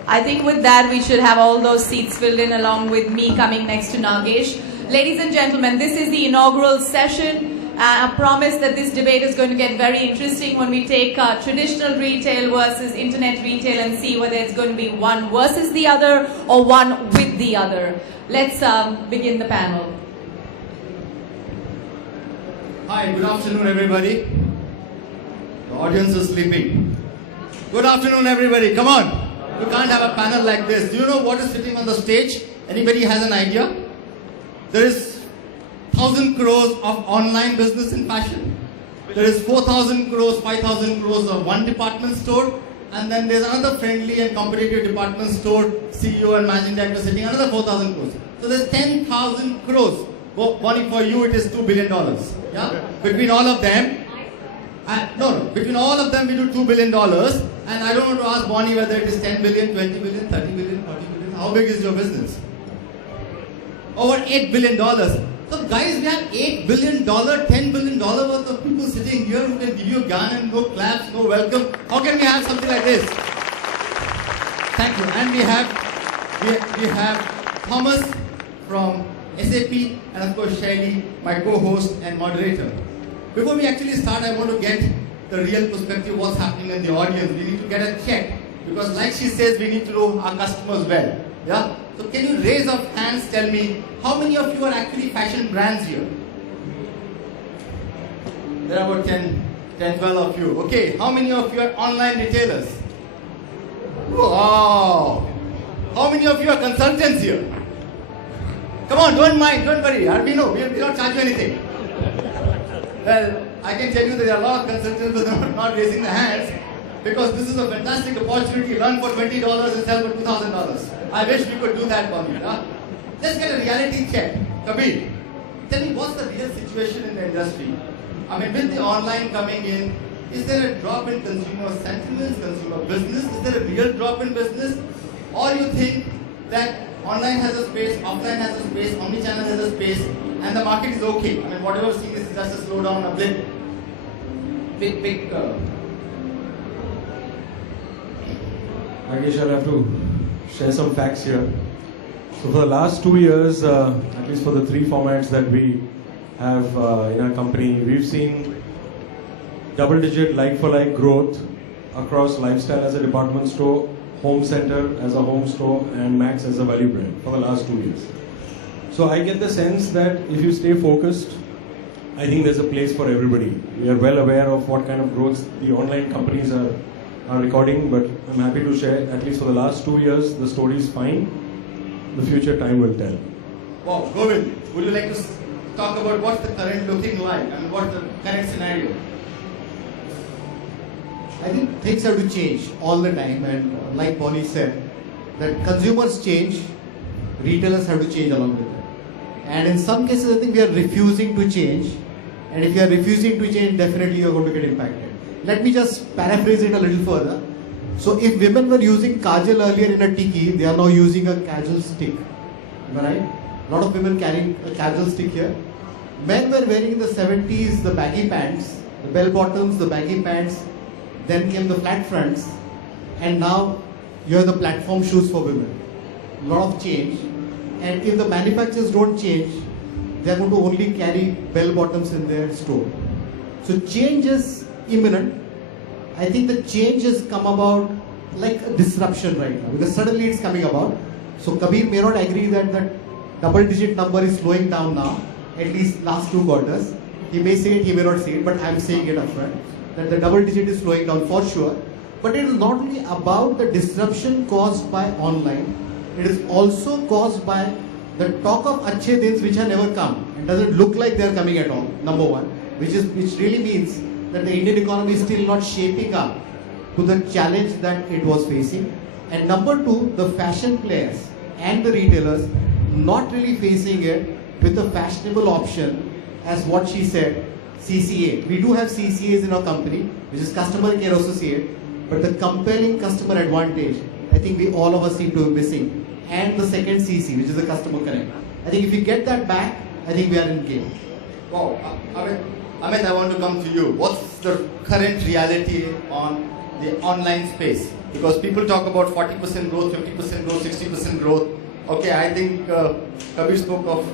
I think with that, we should have all those seats filled in along with me coming next to Nagesh. Ladies and gentlemen, this is the inaugural session. I promise that this debate is going to get very interesting when we take traditional retail versus internet retail and see whether it's going to be one versus the other or one with the other. Let's begin the panel. Hi, good afternoon everybody. The audience is sleeping. Good afternoon everybody, come on. You can't have a panel like this. Do you know what is sitting on the stage? Anybody has an idea? There is 1,000 crores of online business in fashion. There is 4,000 crores, 5,000 crores of one department store. And then there's another friendly and competitive department store, CEO and managing director sitting, another 4,000 crores. So there's 10,000 crores. Bonnie, for you it is $2 billion. Yeah? Between all of them, between all of them we do $2 billion. And I don't want to ask Bonnie whether it is 10 billion, 20 billion, 30 billion, 40 billion. How big is your business? Over $8 billion. So guys, we have $8 billion, $10 billion worth of people sitting here who can give you a gun and no claps, no welcome. How can we have something like this? Thank you. And we have Thomas from SAP, and of course Shaili, my co-host and moderator. Before we actually start, I want to get the real perspective of what's happening in the audience. We need to get a check, because like she says, we need to know our customers well. Yeah? So can you raise of hands, tell me, how many of you are actually fashion brands here? There are about 10 10, 12 of you. Okay, how many of you are online retailers? Wow! How many of you are consultants here? Come on, don't mind, don't worry. We know, we will not charge you anything. Well, I can tell you that there are a lot of consultants who are not raising their hands because this is a fantastic opportunity. Run for $20 and sell for $2,000. I wish we could do that for you. Huh? Let's get a reality check. Kabir, tell me what's the real situation in the industry? I mean, with the online coming in, is there a drop in consumer sentiments, consumer business? Is there a real drop in business? Or you think that online has a space, offline has a space, omni-channel has a space, and the market is okay? I mean, whatever we're seeing is just a slowdown, a blip. Big. I guess I'll have to share some facts here. So for the last 2 years, at least for the 3 formats that we have in our company, we've seen double-digit like-for-like growth across Lifestyle as a department store, Home Center as a home store, and Max as a value brand for the last 2 years. So I get the sense that if you stay focused, I think there's a place for everybody. We are well aware of what kind of growth the online companies are recording, but I'm happy to share, at least for the last 2 years, the story is fine. The future time will tell. Wow, Govind, would you like to talk about what's the current looking like and what's the current scenario? I think things have to change all the time, and like Bonnie said, that consumers change, retailers have to change along with it. And in some cases, I think we are refusing to change, and if you are refusing to change, definitely you are going to get impacted. Let me just paraphrase it a little further. So if women were using kajal earlier in a tiki, they are now using a kajal stick. Am I right? A lot of women carrying a kajal stick here. Men were wearing in the 70s the baggy pants, the bell bottoms, the baggy pants. Then came the flat fronts, and now you have the platform shoes for women. A lot of change, and if the manufacturers don't change, they are going to only carry bell bottoms in their store. So change is imminent. I think the change has come about like a disruption right now, because suddenly it's coming about. So Kabir may not agree that that double-digit number is slowing down now, at least last 2 quarters. He may say it, he may not say it, but I'm saying it upfront, that the double digit is slowing down for sure. But it is not only about the disruption caused by online, it is also caused by the talk of achhe dins which have never come and doesn't look like they are coming at all, number one, which really means that the Indian economy is still not shaping up to the challenge that it was facing. And number 2, the fashion players and the retailers not really facing it with a fashionable option as what she said, CCA. We do have CCAs in our company, which is Customer Care Associate, but the compelling customer advantage, I think we all of us seem to be missing. And the second CC, which is the Customer Connect. I think if we get that back, I think we are in game. Wow, Amit, I want to come to you. What's the current reality on the online space? Because people talk about 40% growth, 50% growth, 60% growth. Okay, I think Kabir spoke of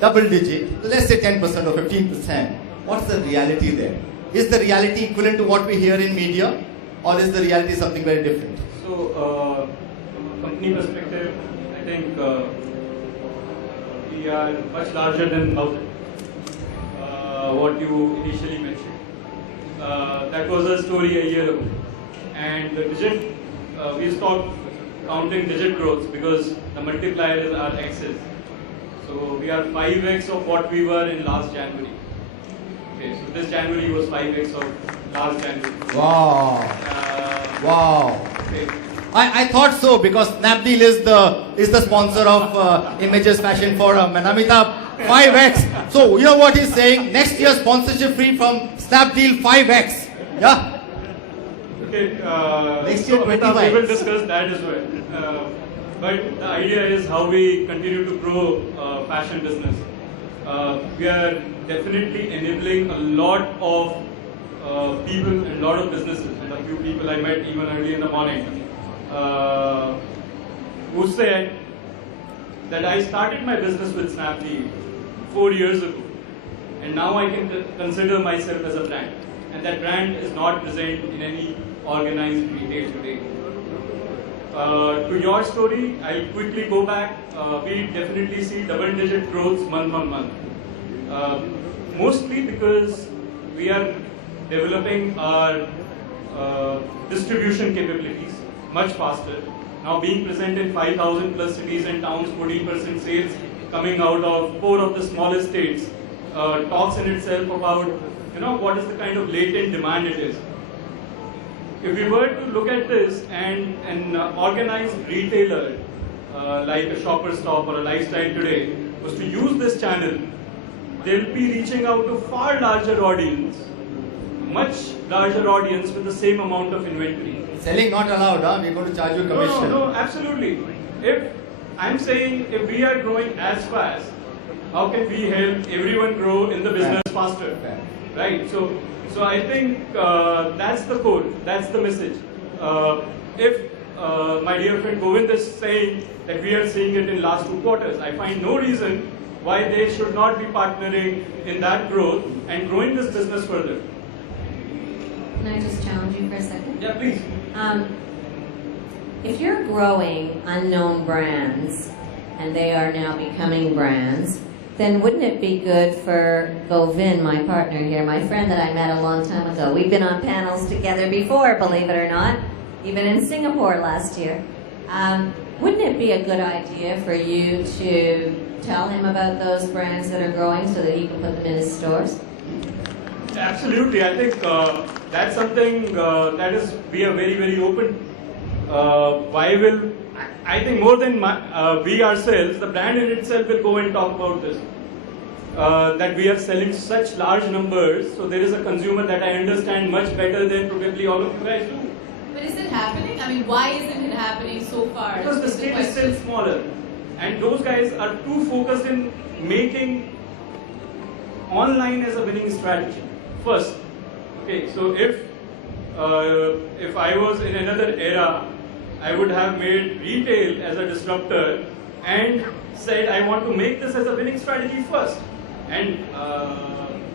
double digit, let's say 10% or 15%. What's the reality there? Is the reality equivalent to what we hear in media, or is the reality something very different? So, from a company perspective, I think we are much larger than 1,000. What you initially mentioned. That was a story a year ago. And the digit, we stopped counting digit growths because the multiplier are X's. So we are 5x of what we were in last January. Okay, so this January was 5x of last January. Wow. Wow. Okay. I thought so, because Snapdeal is the sponsor of Images Fashion Forum, and Amitabh 5x. So you know what he's saying? Next year sponsorship free from Snapdeal 5x. Yeah. Okay. Next year, so 25. we will discuss that as well. But the idea is how we continue to grow fashion business. We are definitely enabling a lot of people and a lot of businesses, and a few people I met even early in the morning who said that I started my business with Snapdeal 4 years ago, and now I can consider myself as a brand, and that brand is not present in any organized retail today. To your story, I'll quickly go back. We definitely see double-digit growth month on month. Mostly because we are developing our distribution capabilities much faster. Now being present in 5,000 plus cities and towns, 14% sales coming out of 4 of the smallest states, talks in itself about what is the kind of latent demand it is. If we were to look at this and an organized retailer like a Shopper Stop or a Lifestyle Today was to use this channel, they'll be reaching out to far larger audience, much larger audience with the same amount of inventory. Selling not allowed, huh? We're going to charge you commission. No, absolutely. If I'm saying if we are growing as fast, how can we help everyone grow in the business faster? Right? So I think that's the core, that's the message. If my dear friend Govind is saying that we are seeing it in last 2 quarters, I find no reason why they should not be partnering in that growth and growing this business further. Can I just challenge you for a second? Yeah, please. If you're growing unknown brands and they are now becoming brands, then wouldn't it be good for Govind, my partner here, my friend that I met a long time ago? We've been on panels together before, believe it or not, even in Singapore last year. Wouldn't it be a good idea for you to tell him about those brands that are growing so that he can put them in his stores? Absolutely. I think that's something that is, we are very, very open. I think more than we ourselves, the brand in itself will go and talk about this. That we are selling such large numbers, so there is a consumer that I understand much better than probably all of you guys do. But is it happening? I mean, why isn't it happening so far? Because the state is still smaller. And those guys are too focused in making online as a winning strategy. First, okay, so if I was in another era, I would have made retail as a disruptor and said I want to make this as a winning strategy first. And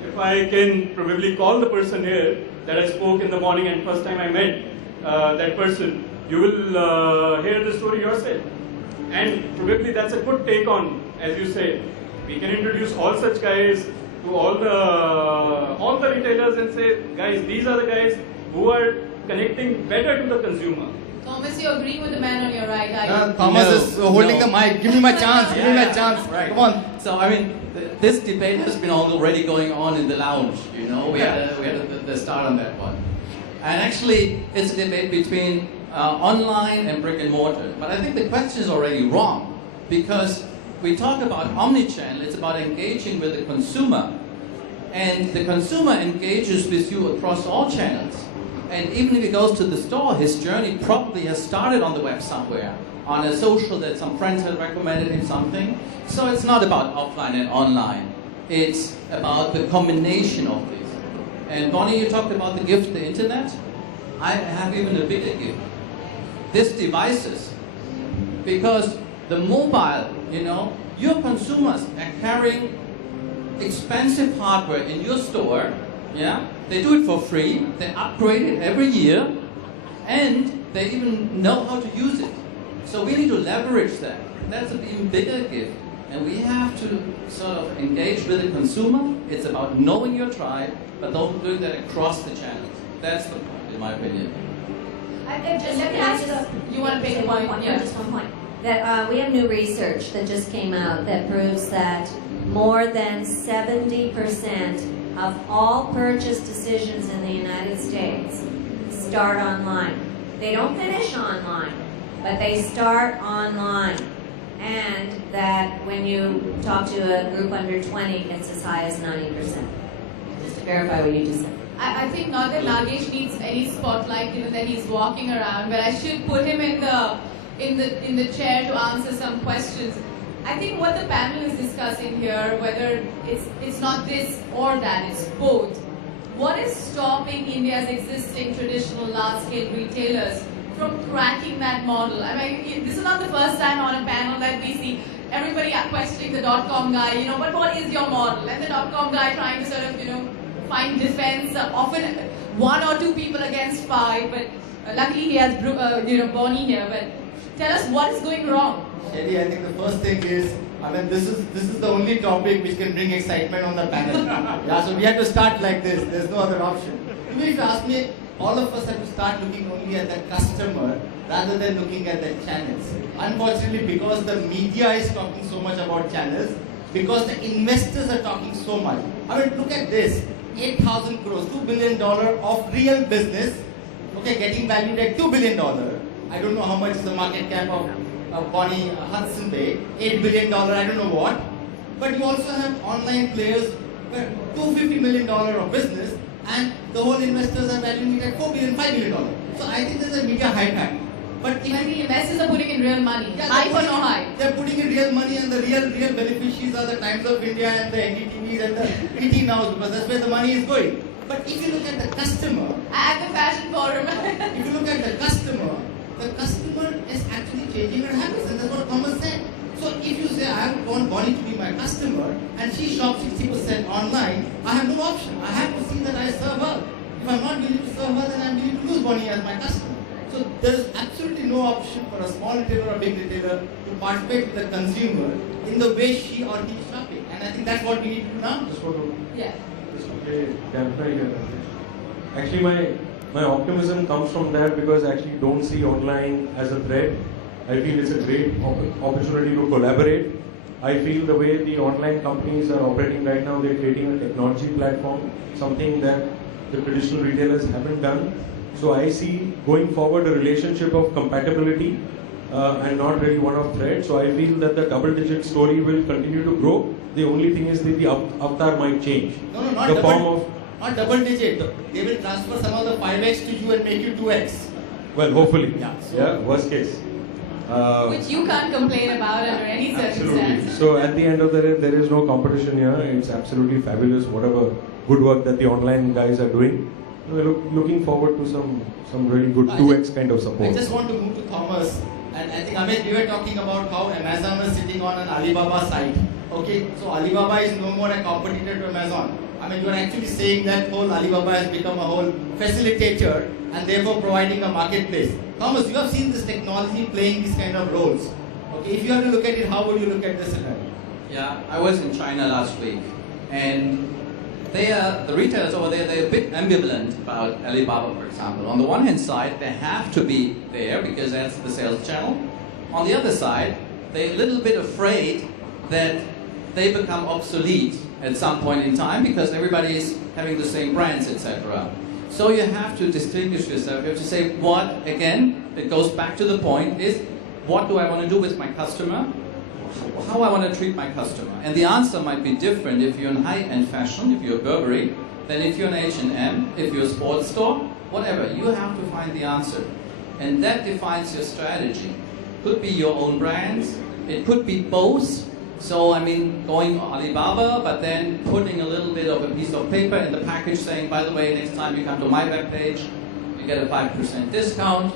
if I can probably call the person here that I spoke in the morning and first time I met that person, you will hear the story yourself. And probably that's a good take on, as you say, we can introduce all such guys to all the retailers and say, guys, these are the guys who are connecting better to the consumer. Thomas, you agree with the man on your right? Thomas is holding the mic. Give me my chance. Give me my chance. Right. Come on. So I mean, this debate has been already going on in the lounge. We had the start on that one, and actually, it's a debate between online and brick and mortar. But I think the question is already wrong because we talk about omnichannel. It's about engaging with the consumer, and the consumer engages with you across all channels. And even if he goes to the store, his journey probably has started on the web somewhere, on a social that some friends have recommended him something. So it's not about offline and online. It's about the combination of these. And Bonnie, you talked about the gift, the internet. I have even a bigger gift. These devices. Because the mobile, your consumers are carrying expensive hardware in your store. Yeah, they do it for free, they upgrade it every year, and they even know how to use it. So we need to leverage that. That's an even bigger gift. And we have to sort of engage with the consumer. It's about knowing your tribe, but don't do that across the channels. That's the point, in my opinion. You want to make one point? Yeah, just one point. That we have new research that just came out that proves that more than 70% of all purchase decisions in the United States start online. They don't finish online, but they start online. And that when you talk to a group under 20, it's as high as 90%. Just to verify what you just said. I think not that Nagesh needs any spotlight given that he's walking around, but I should put him in the chair to answer some questions. I think what the panel is discussing here, whether it's not this or that, it's both. What is stopping India's existing traditional large-scale retailers from cracking that model? I mean, this is not the first time on a panel that we see everybody questioning the .com guy, but what is your model? And the .com guy trying to sort of, find defense, often 1 or 2 people against 5, but luckily he has, Bonnie here, but tell us what is going wrong. Shelly, I think the first thing is, this is the only topic which can bring excitement on the panel. Yeah, so we have to start like this. There's no other option. Even if you ask me, all of us have to start looking only at the customer rather than looking at the channels. Unfortunately, because the media is talking so much about channels, because the investors are talking so much. I mean, look at this, 8,000 crores, $2 billion of real business, okay, getting valued at $2 billion. I don't know how much is the market cap of Bonnie Hudson Bay, $8 billion, I don't know what. But you also have online players where $250 million of business, and the whole investors are valuing it at $4 billion, $5 billion. So I think there's a media hype hack. But if When the investors are putting in real money, yeah, hype or no hype? they're putting in real money, and the real beneficiaries are the Times of India and the NDTVs and the PT Nows, because that's where the money is going. But if you look at the customer, At the fashion forum. if you look at the customer is actually changing her habits, and that's what Thomas said. So if you say, I want Bonnie to be my customer, and she shops 60% online, I have no option. I have to see that I serve her. If I'm not willing to serve her, then I'm willing to lose Bonnie as my customer. So there is absolutely no option for a small retailer or a big retailer to participate with the consumer in the way she or he is shopping. And I think that's what we need to do now. Just want to Yeah. play damper here. Actually, my optimism comes from that because I actually don't see online as a threat. I feel it's a great opportunity to collaborate. I feel the way the online companies are operating right now, they're creating a technology platform, something that the traditional retailers haven't done. So I see going forward a relationship of compatibility and not really one of threat. So I feel that the double-digit story will continue to grow. The only thing is that the avatar might change. No, not the double, form of not double digit. They will transfer some of the 5x to you and make you 2x. well, hopefully, Yeah. worst case. Which you can't complain about under any Absolutely. circumstance. So at the end of the day, there is no competition here. It's absolutely fabulous. Whatever good work that the online guys are doing, we're looking forward to some really good 2x kind of support. I just want to move to Thomas. And I think, Amit, we were talking about how Amazon is sitting on an Alibaba site. Okay, so Alibaba is no more a competitor to Amazon. I mean, you are actually saying that whole Alibaba has become a whole facilitator and therefore providing a marketplace. Thomas, you have seen this technology playing these kind of roles. Okay, if you have to look at it, how would you look at this scenario? Yeah, I was in China last week, and the retailers over there, they're a bit ambivalent about Alibaba, for example. On the one hand side, they have to be there because that's the sales channel. On the other side, they're a little bit afraid that they become obsolete at some point in time because everybody is having the same brands, etc. So you have to distinguish yourself. You have to say what, again, it goes back to the point, is what do I want to do with my customer? How I want to treat my customer. And the answer might be different if you're in high-end fashion, if you're Burberry, than if you're an H&M, if you're a sports store, whatever. You have to find the answer. And that defines your strategy. Could be your own brands. It could be both. So, I mean, going Alibaba, but then putting a little bit of a piece of paper in the package saying, by the way, next time you come to my webpage, you get a 5% discount,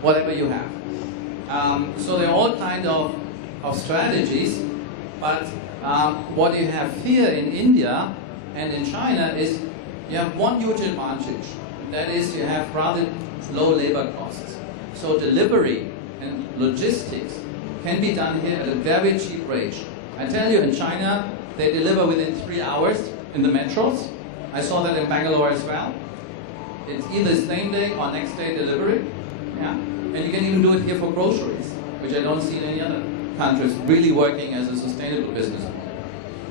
whatever you have. So they're all kind of strategies, but what you have here in India and in China is you have one huge advantage. That is, you have rather low labor costs. So delivery and logistics can be done here at a very cheap rate. I tell you, in China, they deliver within 3 hours in the metros. I saw that in Bangalore as well. It's either same day or next day delivery. Yeah? And you can even do it here for groceries, which I don't see in any other countries really working as a sustainable business.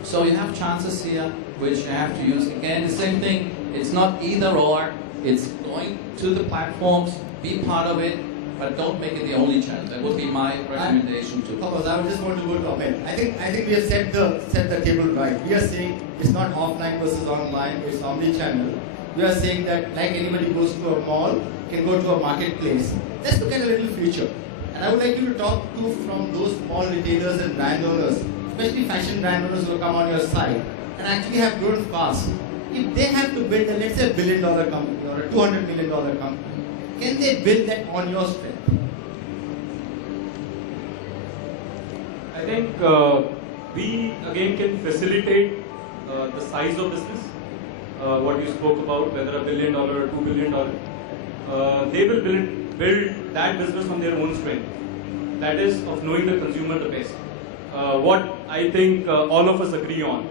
So you have chances here which you have to use. Again, the same thing, it's not either or, it's going to the platforms, be part of it, but don't make it the only channel. That would be my recommendation to Thomas, I would just want to go to Amit. I think we have set the table right. We are saying it's not offline versus online, it's omni-channel. We are saying that like anybody goes to a mall, can go to a marketplace. Let's look at a little future. And I would like you to talk to from those small retailers and brand owners, especially fashion brand owners who have come on your side and actually have grown fast. If they have to build a, let's say, $1 billion company or a $200 million company, can they build that on your strength? I think we again can facilitate the size of business. What you spoke about, whether $1 billion or $2 billion, they will build that business on their own strength. That is of knowing the consumer the best. What I think all of us agree on.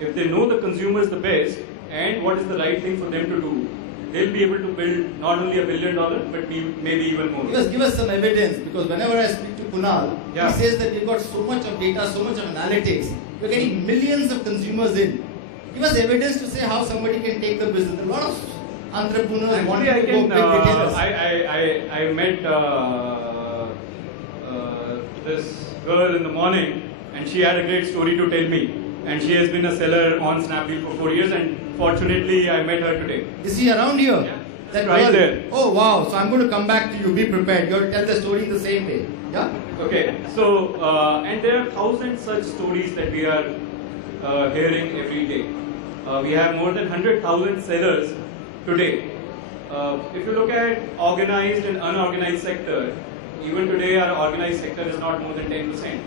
If they know the consumer is the best and what is the right thing for them to do, they'll be able to build not only $1 billion, but maybe even more. Give us some evidence, because whenever I speak to Kunal, Yeah. he says that we've got so much of data, so much of analytics. We're getting millions of consumers in. Give us evidence to say how somebody can take the business. A lot of entrepreneurs want Actually, to go big retailers. I met this girl in the morning, and she had a great story to tell me. And she has been a seller on Snapdeal for 4 years, and fortunately, I met her today. Is he around here? Yeah. That Right girl? there. Oh wow! So I'm going to come back to you. Be prepared. You're going to tell the story in the same way. Yeah. Okay, so and there are thousands such stories that we are hearing every day. We have more than 100,000 sellers today. If you look at organized and unorganized sector, even today our organized sector is not more than 10%.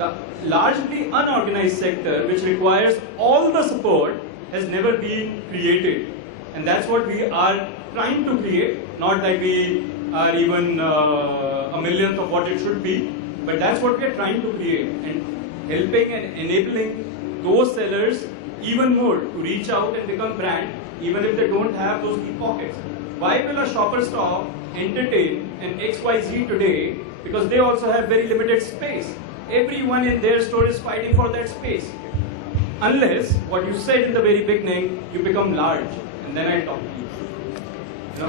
The largely unorganized sector, which requires all the support, has never been created. And that's what we are trying to create. Not that we are even a millionth of what it should be, but that's what we are trying to create. And helping and enabling those sellers even more to reach out and become brand, even if they don't have those deep pockets. Why will a shopper stop entertain an XYZ today? Because they also have very limited space. Everyone in their store is fighting for that space. Unless, what you said in the very beginning, you become large, and then I talk to you. You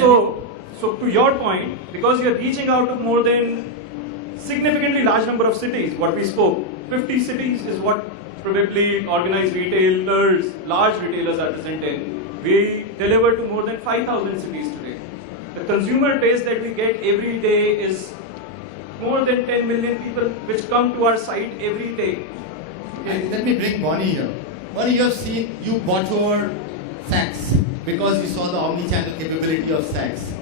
know? So to your point, because you're reaching out to more than significantly large number of cities, what we spoke, 50 cities is what probably organized retailers, large retailers are present in. We deliver to more than 5,000 cities today. The consumer base that we get every day is more than 10 million people which come to our site every day. And let me bring Bonnie here. Bonnie, you bought over Saks because you saw the omni-channel capability of Saks.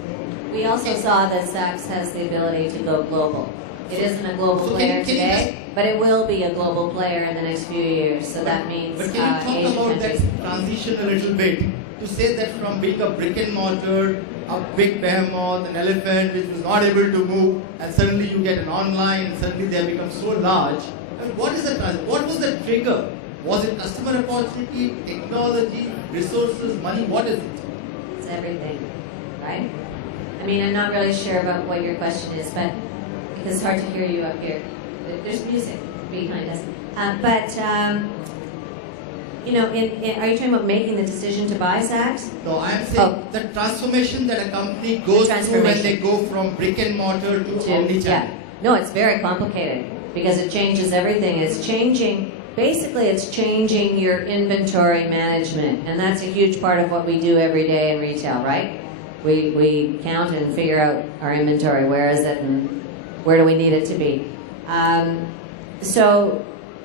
We also saw that Saks has the ability to go global. It isn't a global player today, but it will be a global player in the next few years. So that means But can you talk Asian about countries. that transition a little bit? To say that from being a brick and mortar, a big behemoth, an elephant which was not able to move, and suddenly you get an online, and suddenly they have become so large. I mean, what was the trigger? Was it customer opportunity, technology, resources, money? What is it? It's everything, right? I mean, I'm not really sure about what your question is, but it's hard to hear you up here. There's music behind us. Are you talking about making the decision to buy Saks? No, I am saying the transformation that a company goes through when they go from brick and mortar to omnichannel. Yeah. No, it's very complicated because it changes everything. It's changing your inventory management, and that's a huge part of what we do every day in retail, right? We count and figure out our inventory. Where is it and where do we need it to be? So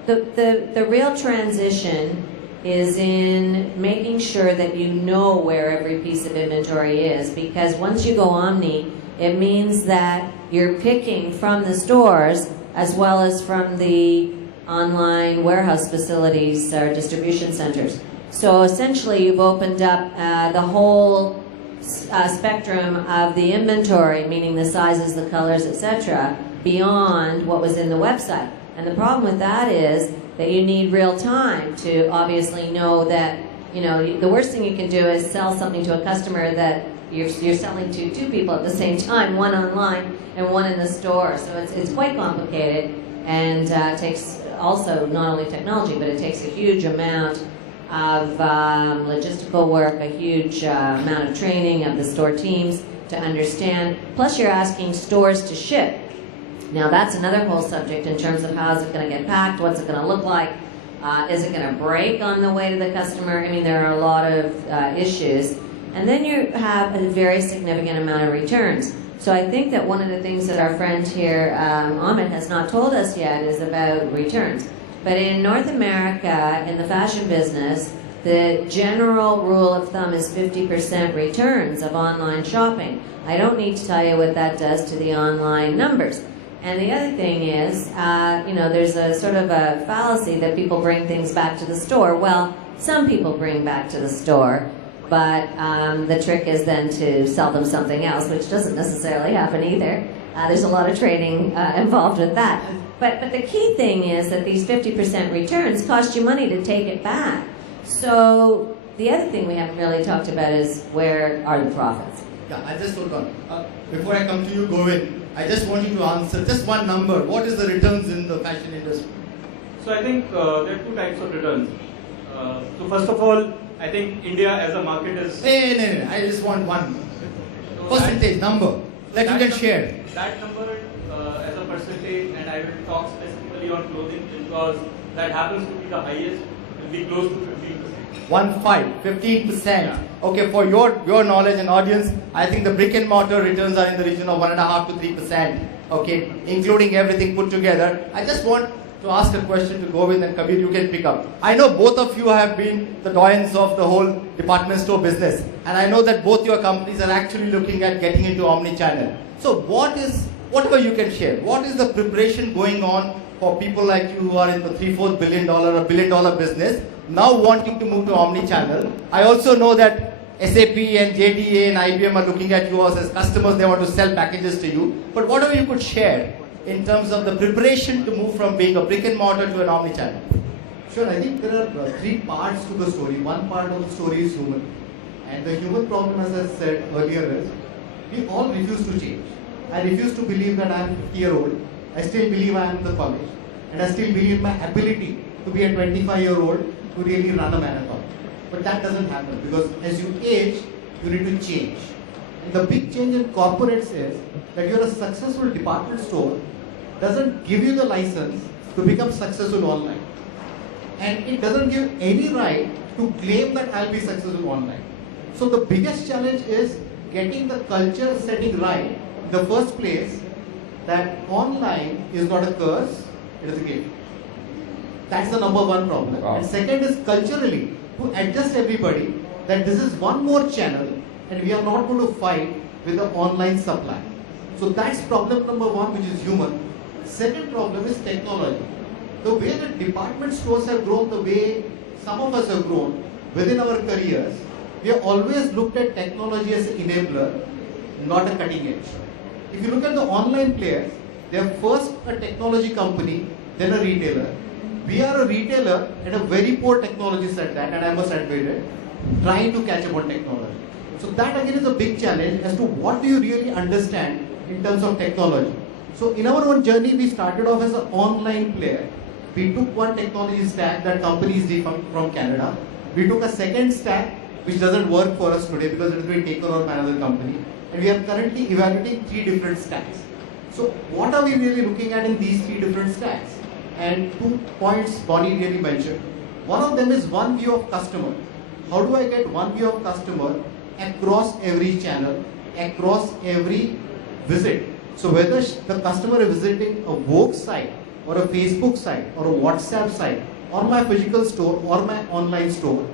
the real transition is in making sure that you know where every piece of inventory is, because once you go omni, it means that you're picking from the stores as well as from the online warehouse facilities or distribution centers. So essentially you've opened up the whole spectrum of the inventory, meaning the sizes, the colors, etc., beyond what was in the website. And the problem with that is that you need real time to obviously know that, the worst thing you can do is sell something to a customer that you're selling to two people at the same time, one online and one in the store. So it's quite complicated, and takes also not only technology, but it takes a huge amount of logistical work, a huge amount of training of the store teams to understand. Plus you're asking stores to ship. Now that's another whole subject in terms of how is it going to get packed, what's it going to look like, is it going to break on the way to the customer? I mean, there are a lot of issues. And then you have a very significant amount of returns. So I think that one of the things that our friend here, Amit, has not told us yet is about returns. But in North America, in the fashion business, the general rule of thumb is 50% returns of online shopping. I don't need to tell you what that does to the online numbers. And the other thing is, there's a sort of a fallacy that people bring things back to the store. Well, some people bring back to the store, but the trick is then to sell them something else, which doesn't necessarily happen either. There's a lot of training involved with that. But the key thing is that these 50% returns cost you money to take it back. So the other thing we haven't really talked about is where are the profits? Yeah, I just hold on. Before I come to you, Govind, I just want you to answer just one number. What is the returns in the fashion industry? So I think there are two types of returns. So first of all, I think India as a market is... No. I just want one So percentage number that you can share. That number as a percentage, and I will talk specifically on clothing because that happens to be the highest, will be close to 15%. 15%. Yeah. Okay, for your knowledge and audience, I think the brick and mortar returns are in the region of 1.5 to 3%. Okay, including everything put together. I just want to ask a question to Govind and Kabir. You can pick up. I know both of you have been the doyens of the whole department store business, and I know that both your companies are actually looking at getting into omni-channel. So whatever you can share, what is the preparation going on for people like you who are in the $3-4 billion or $1 billion business, now wanting to move to omni-channel? I also know that SAP and JDA and IBM are looking at you as customers. They want to sell packages to you. But whatever you could share in terms of the preparation to move from being a brick and mortar to an omni-channel. Sure, I think there are three parts to the story. One part of the story is human. And the human problem, as I said earlier, is we all refuse to change. I refuse to believe that I am 50-year-old. I still believe I am in the college. And I still believe in my ability to be a 25-year-old to really run a marathon. But that doesn't happen because as you age, you need to change. And the big change in corporates is that you're a successful department store doesn't give you the license to become successful online. And it doesn't give any right to claim that I'll be successful online. So the biggest challenge is getting the culture setting right in the first place, that online is not a curse, it is a gift. That's the number one problem. Wow. And second is culturally to adjust everybody that this is one more channel and we are not going to fight with the online supply. So that's problem number one, which is human. Second problem is technology. The way the department stores have grown, the way some of us have grown within our careers, we have always looked at technology as an enabler, not a cutting edge. If you look at the online players, they are first a technology company, then a retailer. We are a retailer and a very poor technology set that, and I must admit it, trying to catch up on technology. So that again is a big challenge as to what do you really understand in terms of technology. So in our own journey, we started off as an online player. We took one technology stack that companies did from Canada. We took a second stack which doesn't work for us today because it has been taken over by another company. And we are currently evaluating 3 different stacks. So what are we really looking at in these 3 different stacks? And 2 points Bonnie really mentioned. One of them is one view of customer. How do I get one view of customer across every channel, across every visit? So whether the customer is visiting a Vogue site or a Facebook site or a WhatsApp site or my physical store or my online store,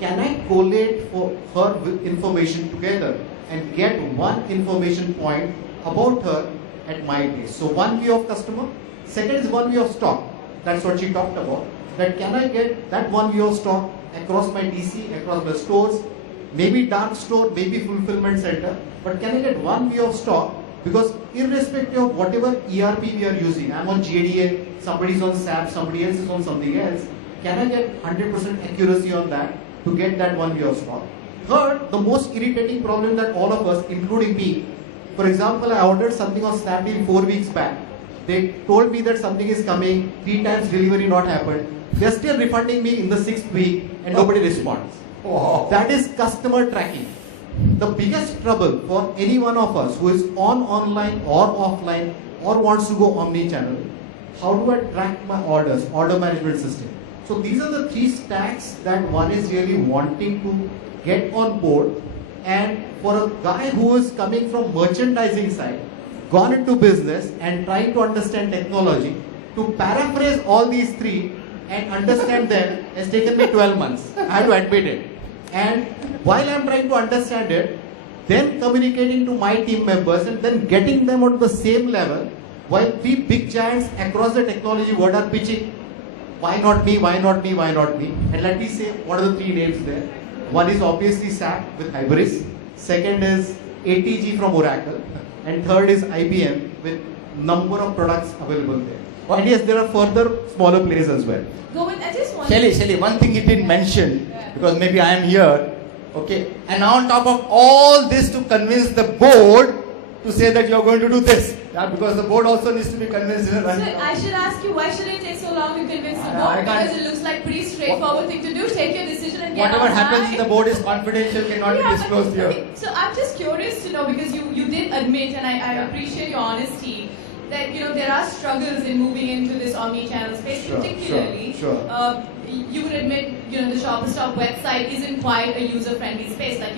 can I collate for her information together and get one information point about her at my place? So one view of customer. Second is one view of stock. That's what she talked about. That can I get that one view of stock across my DC, across my stores, maybe dark store, maybe fulfillment center, but can I get one view of stock? Because irrespective of whatever ERP we are using, I'm on JDA, somebody's on SAP, somebody else is on something else, can I get 100% accuracy on that to get that one view of stock? Third, the most irritating problem that all of us, including me, for example, I ordered something on Snapdeal 4 weeks back. They told me that something is coming, 3 times delivery not happened. They're still refunding me in the 6th week and nobody responds. Wow. That is customer tracking. The biggest trouble for any one of us who is on online or offline or wants to go omni-channel, how do I track my orders, order management system? So these are the 3 stacks that one is really wanting to get on board. And for a guy who is coming from merchandising side, gone into business and trying to understand technology, to paraphrase all these 3 and understand them has taken me 12 months. I have to admit it. And while I'm trying to understand it, then communicating to my team members and then getting them on the same level, while 3 big giants across the technology world are pitching, why not me, why not me, why not me? And let me say, what are the 3 names there? One is obviously SAP with Hybris. Second is ATG from Oracle. And third is IBM with number of products available there. And yes, there are further smaller players as well. Govind, I just want Shelly, one thing you didn't mention, because maybe I am here, okay, and now on top of all this to convince the board to say that you are going to do this, yeah, because the board also needs to be convinced. So I should ask you, why should it take so long to convince the board? Because it looks like pretty straightforward thing to do. Take your decision and get Whatever online. happens in the board is confidential, cannot be disclosed here. Okay, so I'm just curious to know, because you did admit, and I appreciate your honesty, that there are struggles in moving into this omni-channel space, particularly. Sure. You would admit, the Shopper Stop website isn't quite a user-friendly space. Like,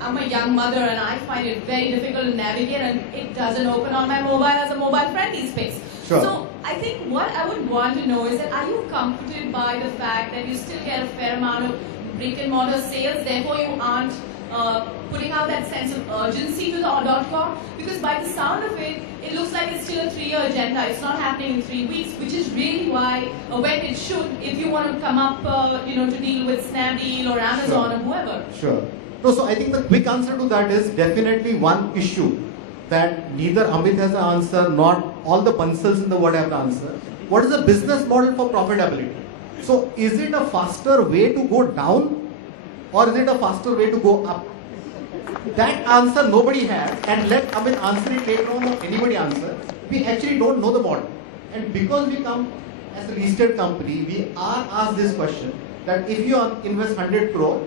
I'm a young mother and I find it very difficult to navigate, and it doesn't open on my mobile as a mobile-friendly space. Sure. So I think what I would want to know is that, are you comforted by the fact that you still get a fair amount of brick-and-mortar sales, therefore you aren't putting out that sense of urgency to the .com? Because by the sound of it, it looks like it's still a 3-year agenda. It's not happening in 3 weeks, which is really why, when it should, if you want to come up, to deal with Snapdeal or Amazon or whoever. Sure. No, so I think the quick answer to that is definitely one issue that neither Amit has an answer, nor all the pencils in the world have an answer. What is the business model for profitability? So is it a faster way to go down, or is it a faster way to go up? That answer nobody has, and let Amit answer it later on, or anybody answer. We actually don't know the model. And because we come as a listed company, we are asked this question, that if you invest 100 crore,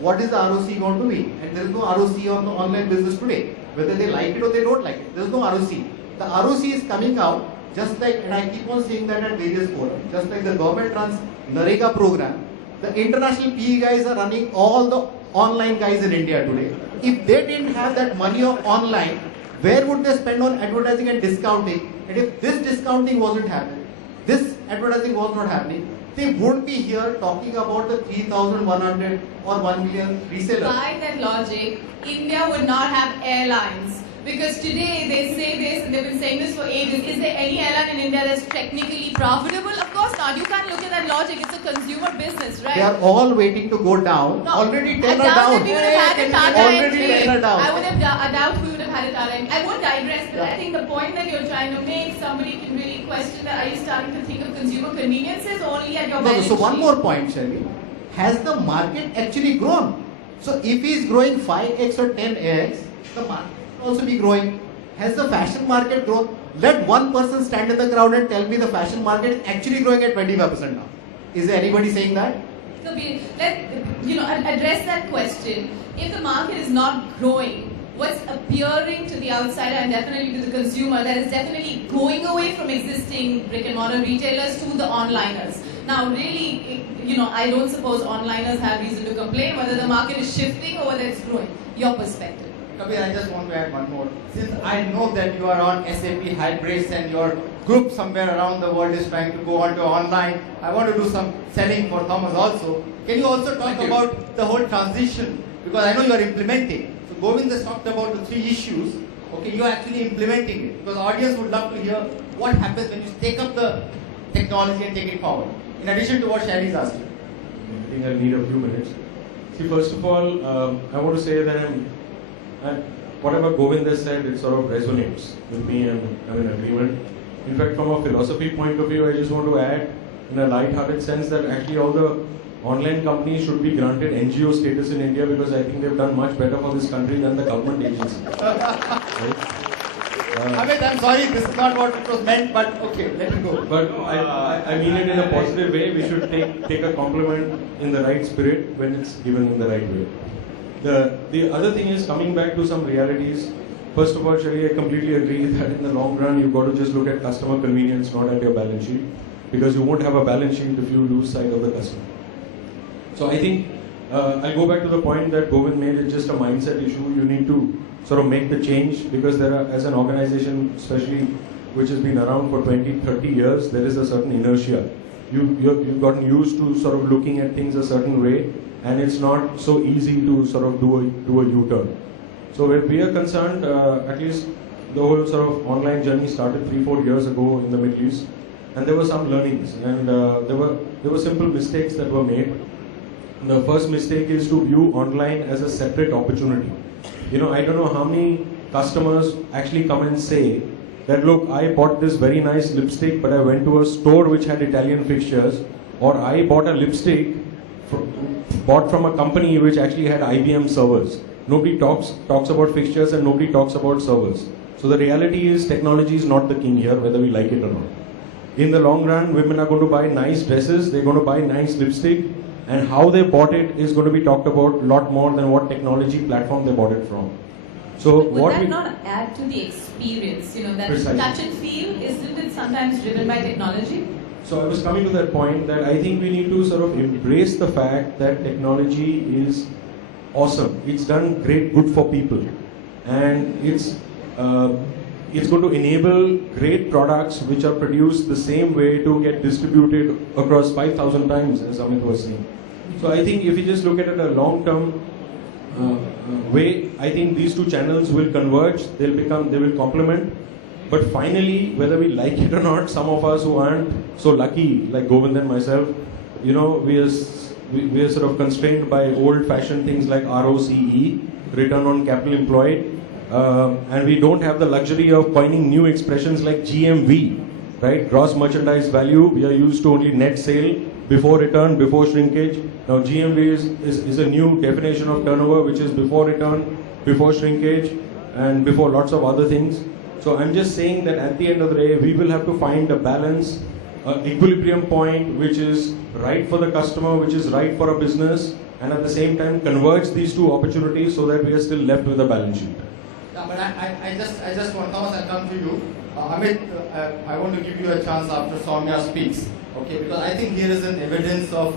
what is the ROC going to be? And there is no ROC on the online business today. Whether they like it or they don't like it, there is no ROC. The ROC is coming out just like, and I keep on saying that at various forums, just like the government runs Narega program, the international PE guys are running all the online guys in India today. If they didn't have that money of online, where would they spend on advertising and discounting? And if this discounting wasn't happening, this advertising was not happening, they wouldn't be here talking about the 3,100 or 1 million resellers. By that logic, India would not have airlines. Because today they say this, and they've been saying this for ages. Is there any airline in India that's technically profitable? Of course not. You can't look at that logic. It's a consumer business, right? They are all waiting to go down. No, Already 10 I are doubt down. that we would have had a Tata Already entry. 10 are down. I doubt we would have had a Tata entry. I won't digress, but I think the point that you're trying to make, somebody can really question that. Are you starting to think of consumer conveniences only at your balance So one sheet? more point, Shelly. Has the market actually grown? So if he is growing 5x or 10x, the market will also be growing. Has the fashion market grown? Let one person stand in the crowd and tell me the fashion market is actually growing at 25% now. Is there anybody saying that? So address that question. If the market is not growing, what's appearing to the outsider and definitely to the consumer, that is definitely going away from existing brick and mortar retailers to the onliners. Now, really, I don't suppose onliners have reason to complain whether the market is shifting or whether it's growing. Your perspective. Kabir, I just want to add one more. Since I know that you are on SAP Hybrids and your group somewhere around the world is trying to go on to online, I want to do some selling for Thomas also. Can you also talk about the whole transition? Because I know you are implementing. So Govind has talked about the 3 issues. Okay, you are actually implementing it. Because the audience would love to hear what happens when you take up the technology and take it forward. In addition to what Sherry's asked you. I think I'll need a few minutes. See, first of all, I want to say that whatever Govind has said, it sort of resonates with me and I'm in agreement. In fact, from a philosophy point of view, I just want to add in a light-hearted sense that actually all the online companies should be granted NGO status in India because I think they've done much better for this country than the government agency. Right? Amit, I'm sorry, this is not what it was meant, but okay, let it go. But I mean it in a positive way. We should take a compliment in the right spirit when it's given in the right way. The other thing is coming back to some realities. First of all, Shari, I completely agree that in the long run, you've got to just look at customer convenience, not at your balance sheet, because you won't have a balance sheet if you lose sight of the customer. So I think I'll go back to the point that Govind made. It's just a mindset issue. You need to sort of make the change because there are, as an organization, especially which has been around for 20, 30 years, there is a certain inertia. You've gotten used to sort of looking at things a certain way, and it's not so easy to sort of do a U-turn. So where we are concerned, at least the whole sort of online journey started 3-4 years ago in the Middle East, and there were some learnings, and there were simple mistakes that were made. The first mistake is to view online as a separate opportunity. I don't know how many customers actually come and say that look, I bought this very nice lipstick, but I went to a store which had Italian fixtures, or I bought a lipstick bought from a company which actually had IBM servers. Nobody talks about fixtures and nobody talks about servers. So the reality is technology is not the king here, whether we like it or not. In the long run, women are going to buy nice dresses, they're going to buy nice lipstick, and how they bought it is going to be talked about a lot more than what technology platform they bought it from. So Would what that we not add to the experience? You know, that Precisely. touch and feel, isn't it sometimes driven by technology? So I was coming to that point that I think we need to sort of embrace the fact that technology is awesome. It's done great good for people, and it's going to enable great products which are produced the same way to get distributed across 5,000 times, as Amit was saying. So I think if you just look at it a long-term way, I think these two channels will converge. They will complement. But finally, whether we like it or not, some of us who aren't so lucky, like Govind and myself, you know, we are sort of constrained by old-fashioned things like ROCE, return on capital employed, and we don't have the luxury of coining new expressions like GMV, right? Gross merchandise value. We are used to only net sale, before return, before shrinkage. Now GMV is a new definition of turnover, which is before return, before shrinkage, and before lots of other things. So I'm just saying that at the end of the day, we will have to find a balance, an equilibrium point which is right for the customer, which is right for a business, and at the same time converge these two opportunities so that we are still left with a balance sheet. Yeah, but I just want, Thomas, I'll come to you. Amit, I want to give you a chance after Soumya speaks, okay? Because I think here is an evidence of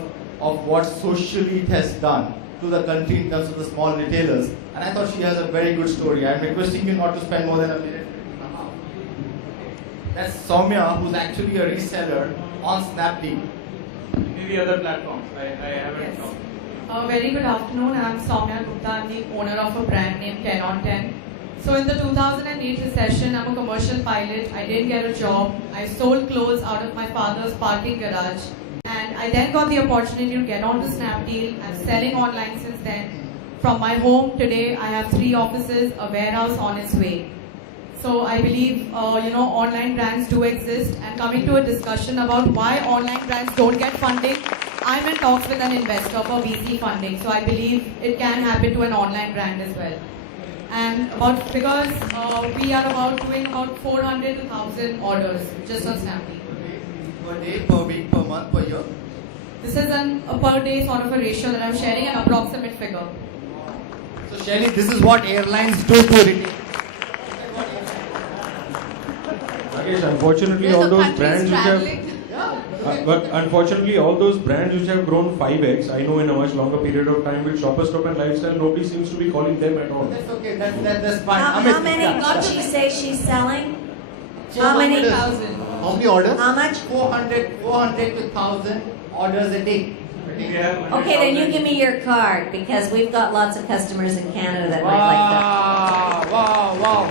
what socially it has done to the country in terms of the small retailers. And I thought she has a very good story. I'm requesting you not to spend more than a minute. That's Soumya, who's actually a reseller on Snapdeal. Maybe other platforms. I haven't Yes. known. Very good afternoon. I'm Soumya Gupta. I'm the owner of a brand named Keynote. So in the 2008 recession, I'm a commercial pilot. I didn't get a job. I sold clothes out of my father's parking garage. And I then got the opportunity to get onto Snapdeal. I'm selling online since then. From my home today, I have 3 offices, a warehouse on its way. So I believe, online brands do exist. And coming to a discussion about why online brands don't get funding, I'm in talks with an investor for VC funding. So I believe it can happen to an online brand as well. And because we are doing about 400 to 1,000 orders just on Snapdeal. Per day, per week, per month, per year? This is a per day sort of a ratio that I'm sharing, an approximate figure. So Shelly, this is what airlines do to retail. Rakesh, unfortunately, all those brands which have, but unfortunately, all those brands which have grown 5x, I know in a much longer period of time with Shopper Stop and Lifestyle, nobody seems to be calling them at all. That's okay, that's fine. How Amit, many yeah. did she say she's selling? She How has many? 1,000. How many orders? How much? 400 to 1,000 orders a day. I think we have 100,000. Okay, then you give me your card because we've got lots of customers in Canada that might like that. Wow.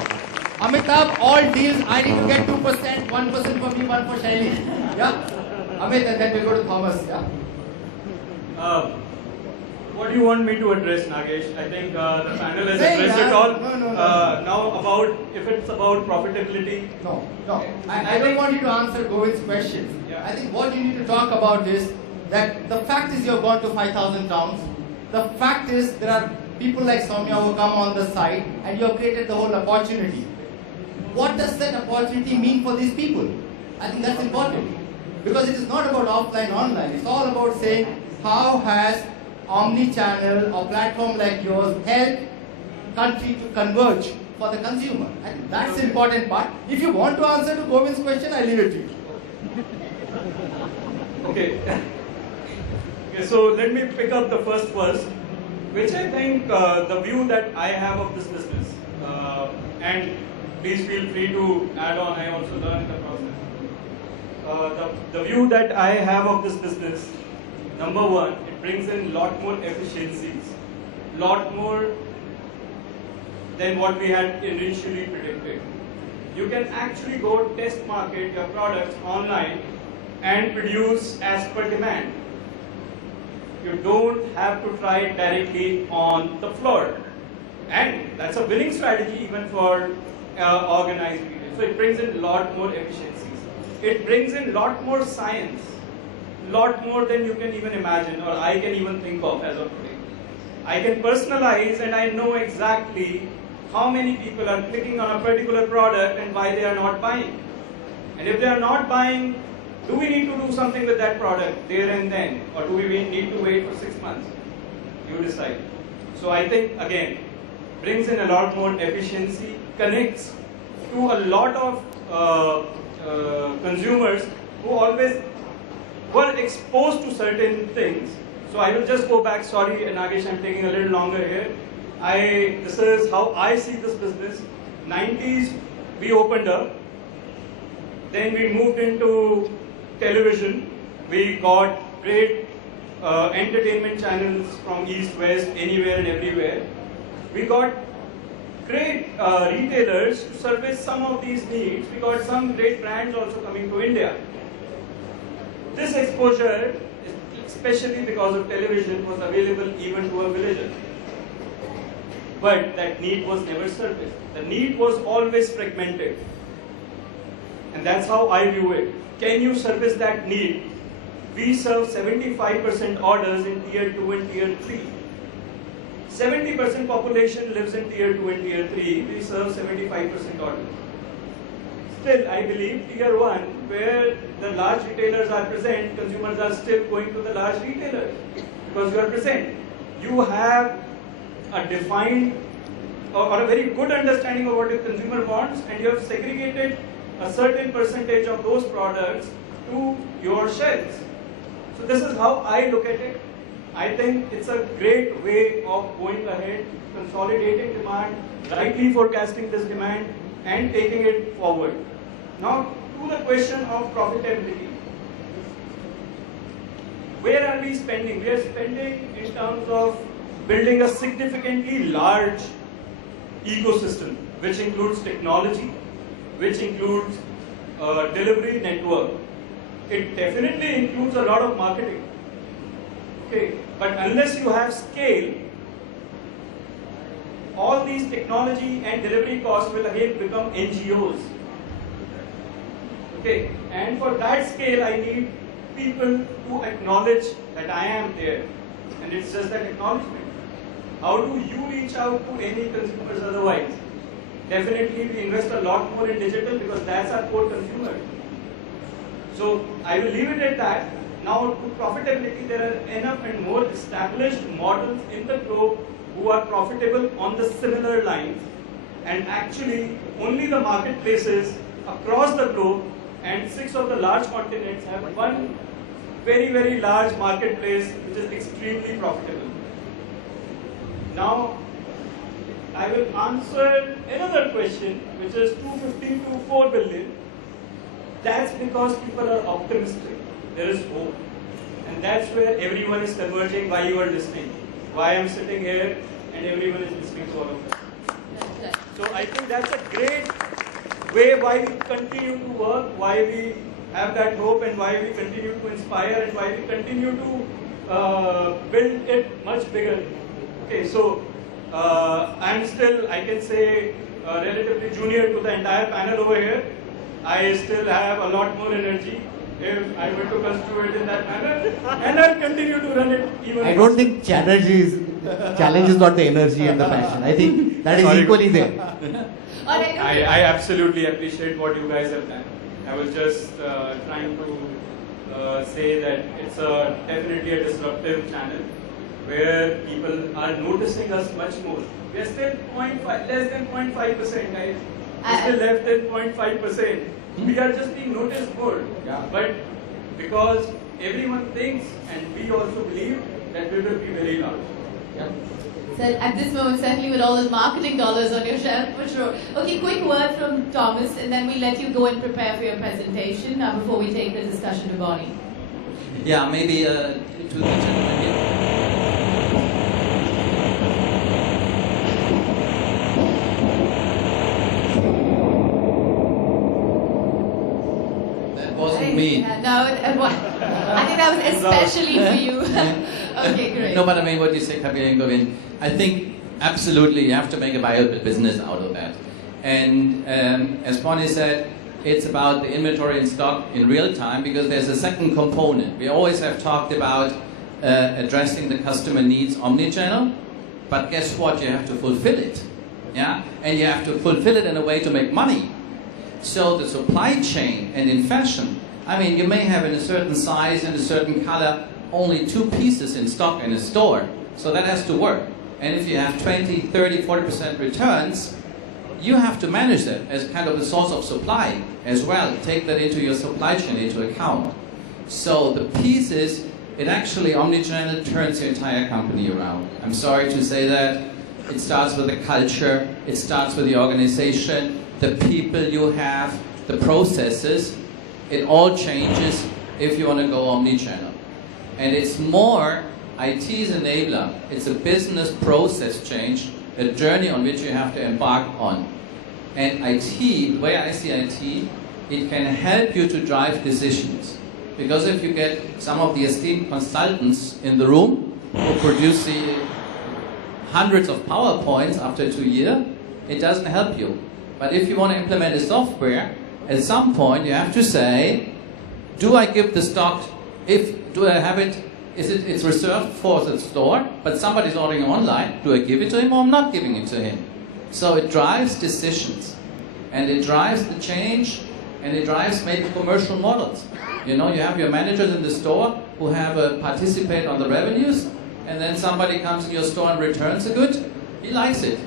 Amitabh, all deals, I need to get 2%, 1% for me, 1 for Shaili. Yeah? Amit, and then we'll go to Thomas. Yeah. What do you want me to address, Nagesh? I think the panel has Hey, addressed yeah. it all. No. Now if it's about profitability. No. I don't want you to answer Govind's question. Yeah. I think what you need to talk about is that the fact is you've gone to 5,000 towns. The fact is there are people like Soumya who come on the side and you have created the whole opportunity. What does that opportunity mean for these people? I think that's important. Because it is not about offline, online. It's all about saying how has omni-channel or platform like yours helped country to converge for the consumer. I think that's the important part. If you want to answer to Govind's question, I leave it to you. Okay. So let me pick up the first, which I think the view that I have of this business, and please feel free to add on, I also learn in the process. The view that I have of this business, number one, it brings in a lot more efficiencies, lot more than what we had initially predicted. You can actually go test market your products online and produce as per demand. You don't have to try it directly on the floor. And that's a winning strategy even for organized retail. So it brings in a lot more efficiencies. It brings in a lot more science, lot more than you can even imagine or I can even think of as of today. I can personalize and I know exactly how many people are clicking on a particular product and why they are not buying. And if they are not buying, do we need to do something with that product there and then, or do we need to wait for 6 months? You decide. So I think, again, brings in a lot more efficiency, connects to a lot of consumers who always were exposed to certain things. So I will just go back, sorry Nagesh, I'm taking a little longer here. This is how I see this business. 90s, we opened up. Then we moved into television. We got great entertainment channels from east, west, anywhere and everywhere. We got great retailers to service some of these needs. We got some great brands also coming to India. This exposure, especially because of television, was available even to a villager. But that need was never serviced. The need was always fragmented. And that's how I view it. Can you service that need? We serve 75% orders in Tier 2 and Tier 3. 70% population lives in Tier 2 and Tier 3. We serve 75% orders. Still, I believe Tier 1, where the large retailers are present, consumers are still going to the large retailers because you are present. You have a defined or a very good understanding of what the consumer wants, and you have segregated a certain percentage of those products to your shelves. So this is how I look at it. I think it's a great way of going ahead, consolidating demand, rightly forecasting this demand, and taking it forward. Now, to the question of profitability. Where are we spending? We are spending in terms of building a significantly large ecosystem, which includes technology, which includes delivery network. It definitely includes a lot of marketing. Okay, but unless you have scale, all these technology and delivery costs will again become NGOs. Okay, and for that scale, I need people to acknowledge that I am there, and it's just that acknowledgement. How do you reach out to any consumers otherwise? Definitely, we invest a lot more in digital because that's our core consumer. So I will leave it at that. Now, to profitability, there are enough and more established models in the globe who are profitable on the similar lines, and actually only the marketplaces across the globe and 6 of the large continents have one very, very large marketplace which is extremely profitable. Now, I will answer another question, which is 250 to 4 billion. That's because people are optimistic. There is hope. And that's where everyone is converging, why you are listening, why I'm sitting here and everyone is listening to all of that. So I think that's a great way why we continue to work, why we have that hope, and why we continue to inspire, and why we continue to build it much bigger. Okay, so I'm still, I can say, relatively junior to the entire panel over here. I still have a lot more energy if I were to construe it in that manner, and I'll continue to run it even. I don't think challenge is not the energy and the passion. I think that is equally there. I absolutely appreciate what you guys have done. I was just trying to say that it's definitely a disruptive channel where people are noticing us much more. We are still less than 0.5%, guys. We're still left at 0.5%. We are just being noticed more. Yeah. But because everyone thinks, and we also believe, that we will be very large. Yeah. So at this moment, certainly with all those marketing dollars on your shelf, for sure. Okay, quick word from Thomas, and then we let you go and prepare for your presentation before we take the discussion to Bonnie. Yeah, maybe to the gentleman here. Me. No, I think that was especially for you. Okay, great. No, but I mean, what you say, Kabir and Govind, I think absolutely you have to make a viable business out of that. And as Bonnie said, it's about the inventory in stock in real time, because there's a second component. We always have talked about addressing the customer needs omnichannel, but guess what? You have to fulfill it. Yeah? And you have to fulfill it in a way to make money. So the supply chain, and in fashion, I mean, you may have in a certain size and a certain color only 2 pieces in stock in a store. So that has to work. And if you have 20, 30, 40% returns, you have to manage that as kind of a source of supply as well. Take that into your supply chain into account. So the piece is, it actually, omnichannel turns your entire company around. I'm sorry to say that. It starts with the culture, it starts with the organization, the people you have, the processes. It all changes if you want to go omnichannel. And it's more, IT's enabler. It's a business process change, a journey on which you have to embark on. And IT, the way I see IT, it can help you to drive decisions. Because if you get some of the esteemed consultants in the room who produce the hundreds of PowerPoints after 2 years, it doesn't help you. But if you want to implement a software, at some point you have to say, do I give the stock, do I have it, it's reserved for the store, but somebody's ordering online, do I give it to him or I'm not giving it to him? So it drives decisions, and it drives the change, and it drives maybe commercial models. You know, you have your managers in the store who have participate on the revenues, and then somebody comes in your store and returns a good, he likes it.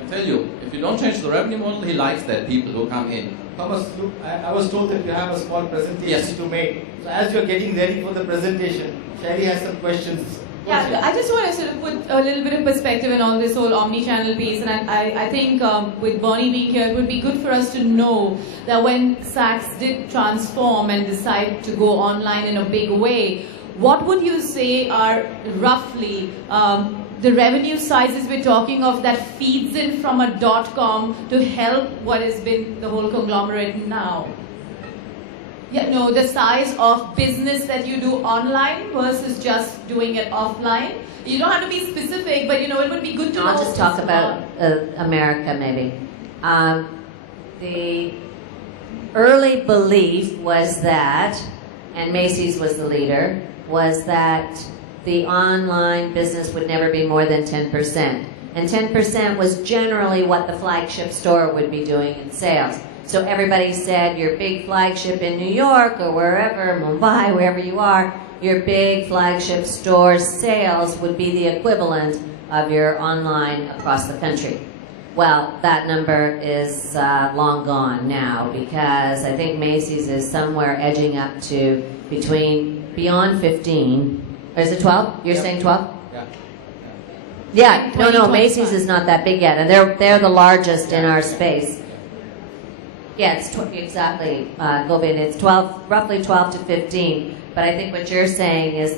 I tell you, if you don't change the revenue model, he likes that, people who come in. Thomas, look, I was told that you have a small presentation Yes. to make. So as you're getting ready for the presentation, Sherry has some questions. Yeah, I just want to sort of put a little bit of perspective in all this whole omni-channel piece, and I think with Bonnie being here, it would be good for us to know that when Saks did transform and decide to go online in a big way, what would you say are roughly the revenue sizes we're talking of that feeds in from a .com to help what has been the whole conglomerate now? Yeah, no, the size of business that you do online versus just doing it offline. You don't have to be specific, but you know, it would be good to know. I'll just talk about America maybe. The early belief was that, and Macy's was the leader, was that the online business would never be more than 10%. And 10% was generally what the flagship store would be doing in sales. So everybody said your big flagship in New York or wherever, Mumbai, wherever you are, your big flagship store's sales would be the equivalent of your online across the country. Well, that number is long gone now, because I think Macy's is somewhere edging up to beyond 15. Or is it 12? You're saying 12? Yeah. Yeah, no, Macy's is not that big yet, and they're the largest in our space. Yeah, it's exactly, Govind, it's 12, roughly 12 to 15. But I think what you're saying is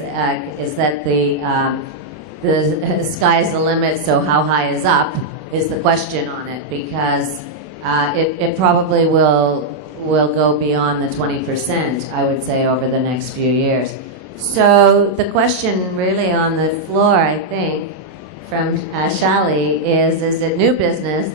that the sky's the limit, so how high is up is the question on it, because it probably will go beyond the 20%, I would say, over the next few years. So the question really on the floor, I think, from Shali is it new business?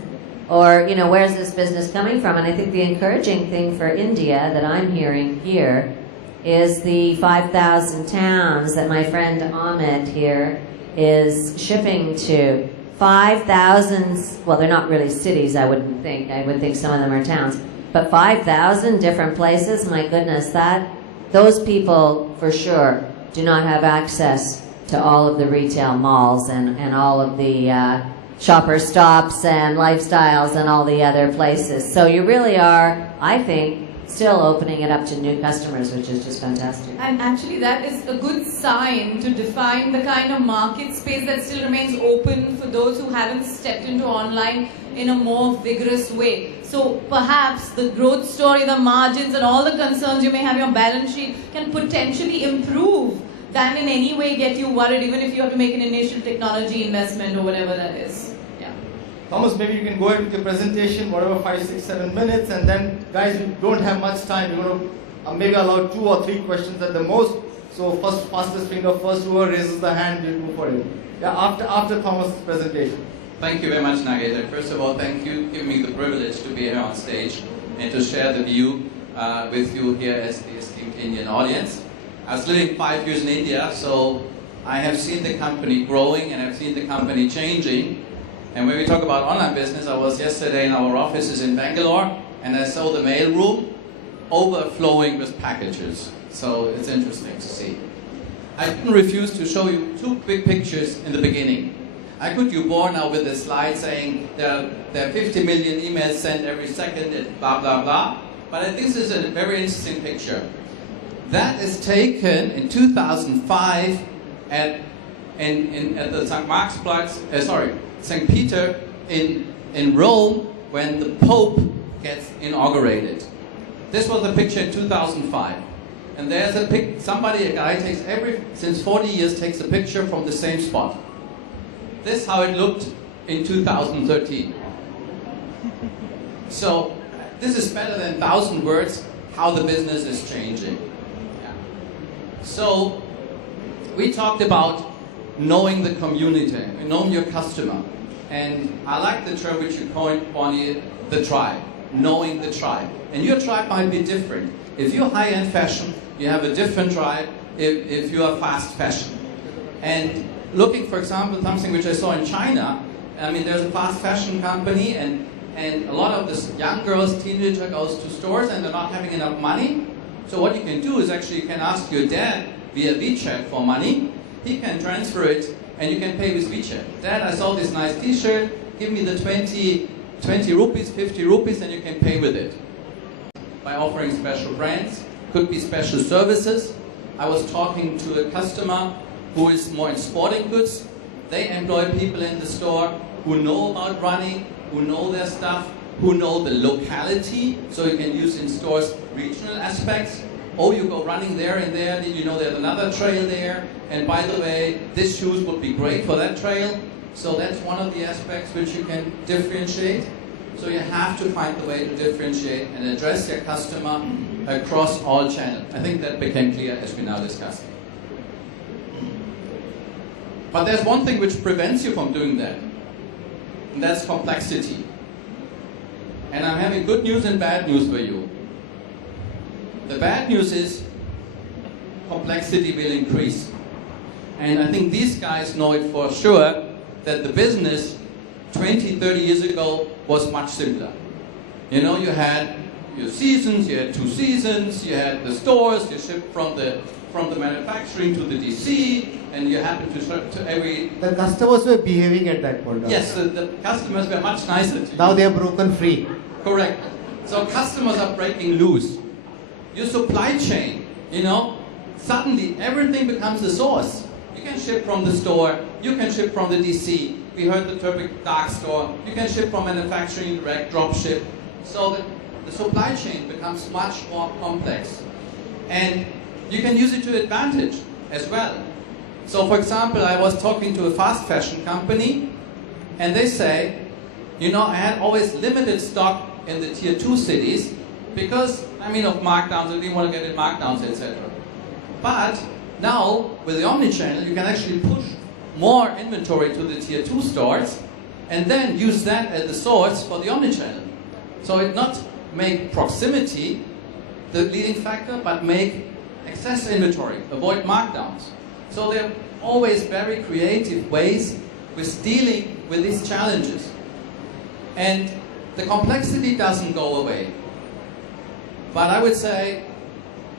Or, you know, where's this business coming from? And I think the encouraging thing for India that I'm hearing here is the 5,000 towns that my friend Ahmed here is shipping to. 5,000, well, they're not really cities, I wouldn't think. I would think some of them are towns. But 5,000 different places, my goodness, those people for sure do not have access to all of the retail malls and all of the shopper stops and lifestyles and all the other places. So you really are, I think, still opening it up to new customers, which is just fantastic. And actually that is a good sign to define the kind of market space that still remains open for those who haven't stepped into online in a more vigorous way. So perhaps the growth story, the margins and all the concerns you may have on your balance sheet can potentially improve than in any way get you worried, even if you have to make an initial technology investment or whatever that is. Yeah. Thomas, maybe you can go ahead with your presentation, whatever, 5, 6, 7 minutes, and then, guys, we don't have much time. We're going to maybe allow 2 or 3 questions at the most. So first, fastest finger first, whoever raises the hand, we'll move for it. Yeah, after Thomas' presentation. Thank you very much, Nageta. First of all, thank you for giving me the privilege to be here on stage and to share the view with you here as the esteemed Indian audience. I was living 5 years in India, so I have seen the company growing and I've seen the company changing. And when we talk about online business, I was yesterday in our offices in Bangalore and I saw the mail room overflowing with packages. So it's interesting to see. I couldn't refuse to show you 2 quick pictures in the beginning. I could you bore now with a slide saying there are 50 million emails sent every second and blah blah blah. But I think this is a very interesting picture. That is taken in 2005 at the St. Peter in Rome when the Pope gets inaugurated. This was a picture in 2005. And there's a guy takes since 40 years takes a picture from the same spot. This is how it looked in 2013. So this is better than 1,000 words how the business is changing. Yeah. So we talked about knowing the community, knowing your customer. And I like the term which you coined, Bonnie, the tribe, knowing the tribe. And your tribe might be different. If you're high-end fashion, you have a different tribe if you are fast fashion. And looking, for example, something which I saw in China, I mean, there's a fast fashion company and a lot of this young girls, teenager goes to stores and they're not having enough money. So what you can do is actually you can ask your dad via WeChat for money. He can transfer it and you can pay with WeChat. Dad, I saw this nice t-shirt, give me the 20 rupees, 50 rupees and you can pay with it. By offering special brands, could be special services. I was talking to a customer who is more in sporting goods. They employ people in the store who know about running, who know their stuff, who know the locality, so you can use in stores regional aspects. Oh, you go running there and there, did you know there's another trail there? And by the way, this shoes would be great for that trail. So that's one of the aspects which you can differentiate. So you have to find the way to differentiate and address your customer across all channels. I think that became clear as we now discussed. But there's one thing which prevents you from doing that, and that's complexity. And I'm having good news and bad news for you. The bad news is complexity will increase. And I think these guys know it for sure that the business 20, 30 years ago was much simpler. You know, you had your seasons, you had 2 seasons, you had the stores, you shipped from the manufacturing to the DC, and you happened to ship to every... The customers were behaving at that point. Yes, the customers were much nicer to you. Now they are broken free. Correct. So customers are breaking loose. Your supply chain, you know, suddenly everything becomes a source. You can ship from the store, you can ship from the DC. We heard the topic dark store. You can ship from manufacturing, direct drop ship. So the supply chain becomes much more complex. And you can use it to advantage as well. So for example, I was talking to a fast fashion company and they say, you know, I had always limited stock in the tier 2 cities because, I mean, of markdowns, I didn't want to get in markdowns, etc. But now, with the Omni channel, you can actually push more inventory to the tier 2 stores and then use that as the source for the Omni channel. So it not make proximity the leading factor, but make excess inventory, avoid markdowns. So there are always very creative ways with dealing with these challenges. And the complexity doesn't go away. But I would say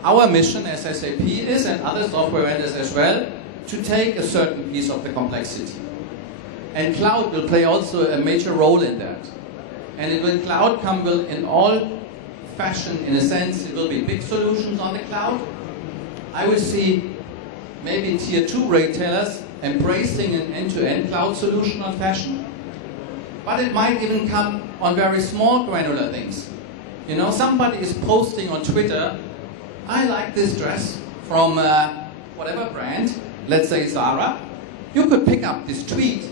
our mission as SAP is, and other software vendors as well, to take a certain piece of the complexity. And cloud will play also a major role in that. And cloud will in all fashion, in a sense, it will be big solutions on the cloud. I will see maybe tier 2 retailers embracing an end-to-end cloud solution on fashion. But it might even come on very small granular things. You know, somebody is posting on Twitter, I like this dress from whatever brand, let's say Zara. You could pick up this tweet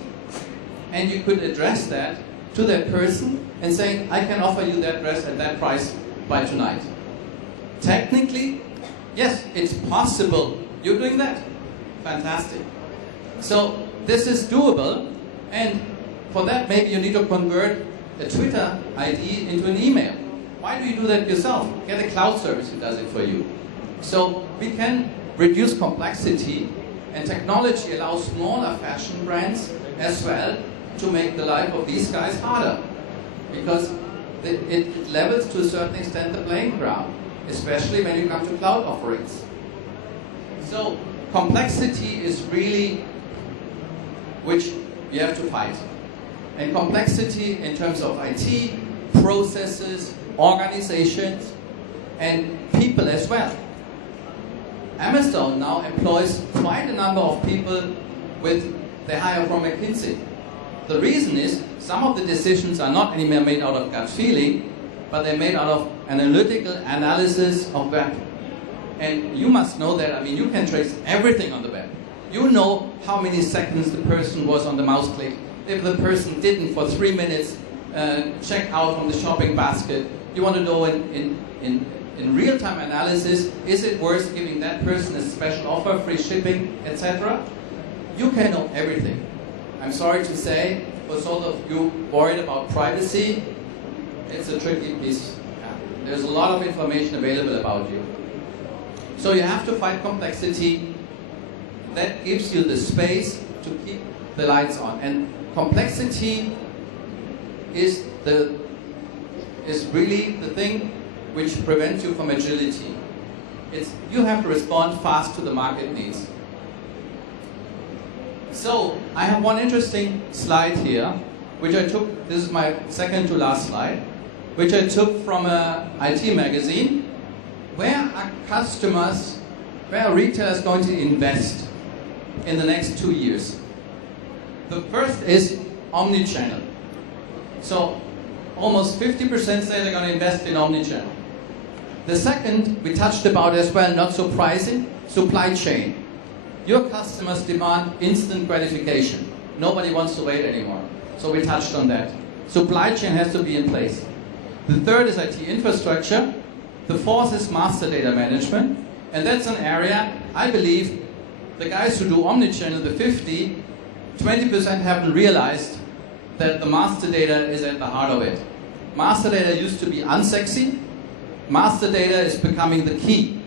and you could address that to that person and saying, I can offer you that dress at that price by tonight. Technically, yes, it's possible. You're doing that. Fantastic. So this is doable, and for that, maybe you need to convert a Twitter ID into an email. Why do you do that yourself? Get a cloud service who does it for you. So we can reduce complexity, and technology allows smaller fashion brands as well to make the life of these guys harder, because it levels to a certain extent the playing ground, especially when you come to cloud offerings. So complexity is really which you have to fight. And complexity in terms of IT, processes, organizations, and people as well. Amazon now employs quite a number of people they hire from McKinsey. The reason is some of the decisions are not anymore made out of gut feeling, but they're made out of analytical analysis of web. And you must know that, I mean, you can trace everything on the web. You know how many seconds the person was on the mouse click. If the person didn't for 3 minutes check out from the shopping basket, you want to know in real-time analysis, is it worth giving that person a special offer, free shipping, etc.? You can know everything. I'm sorry to say, for those of you worried about privacy, it's a tricky piece. There's a lot of information available about you. So you have to fight complexity. That gives you the space to keep the lights on. And complexity is really the thing which prevents you from agility. You have to respond fast to the market needs. So I have one interesting slide here, which I took, this is my second to last slide, which I took from a IT magazine. Where are retailers going to invest in the next 2 years? The first is omni-channel. So almost 50% say they're going to invest in omni-channel. The second, we touched about as well, not surprising, supply chain. Your customers demand instant gratification. Nobody wants to wait anymore. So we touched on that. Supply chain has to be in place. The third is IT infrastructure. The fourth is master data management. And that's an area, I believe, the guys who do omnichannel, the 20% haven't realized that the master data is at the heart of it. Master data used to be unsexy. Master data is becoming the key.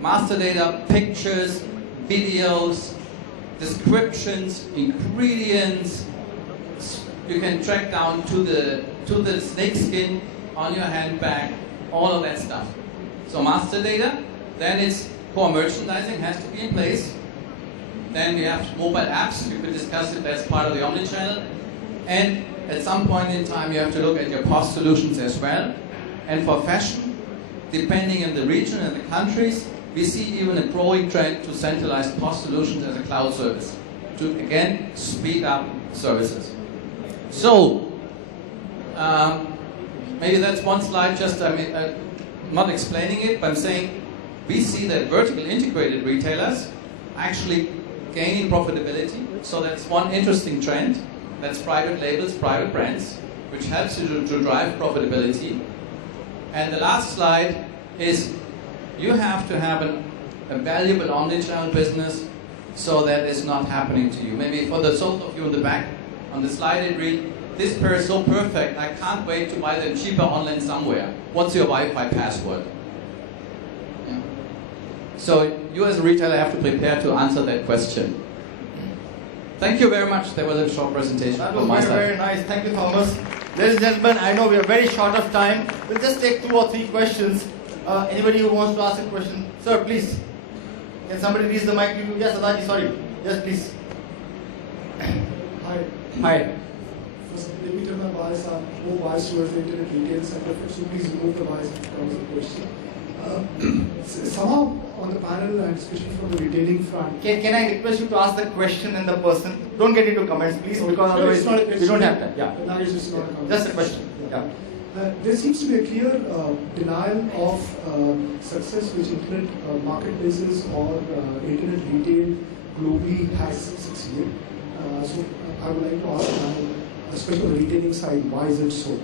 Master data, pictures, videos, descriptions, ingredients. You can track down to the snake skin on your handbag, all of that stuff. So master data, then it's core merchandising has to be in place. Then we have mobile apps, you could discuss it, that's part of the omnichannel. And at some point in time you have to look at your POS solutions as well. And for fashion, depending on the region and the countries, we see even a growing trend to centralize POS solutions as a cloud service, to again speed up services. So, maybe that's one slide, just I'm not explaining it, but I'm saying we see that vertical integrated retailers actually gaining profitability. So that's one interesting trend. That's private labels, private brands, which helps you to drive profitability. And the last slide is you have to have a valuable omnichannel business so that it's not happening to you. Maybe for those of you in the back, on the slide it reads, this pair is so perfect, I can't wait to buy them cheaper online somewhere. What's your Wi-Fi password? Yeah. So you as a retailer have to prepare to answer that question. Thank you very much. That was a short presentation. That was very, very nice. Thank you, Thomas. Ladies and gentlemen, I know we are very short of time. We'll just take 2 or 3 questions. Anybody who wants to ask a question? Sir, please. Can somebody raise the mic to you? Yes, Adaji, sorry. Yes, please. Hi. Hi. First, let me tell my bias. I'm more biased towards the internet retail sector, so please remove the bias from the question. Somehow on the panel, and especially from the retailing front. Can I request you to ask the question and the person? Don't get into comments, please, because otherwise it's not a question. we don't have time. Yeah. Now it's just not a comment. Just a question. Yeah. There seems to be a clear denial of success which internet marketplaces or internet retail globally has succeeded. So I would like to ask, especially on the retailing side, why is it so?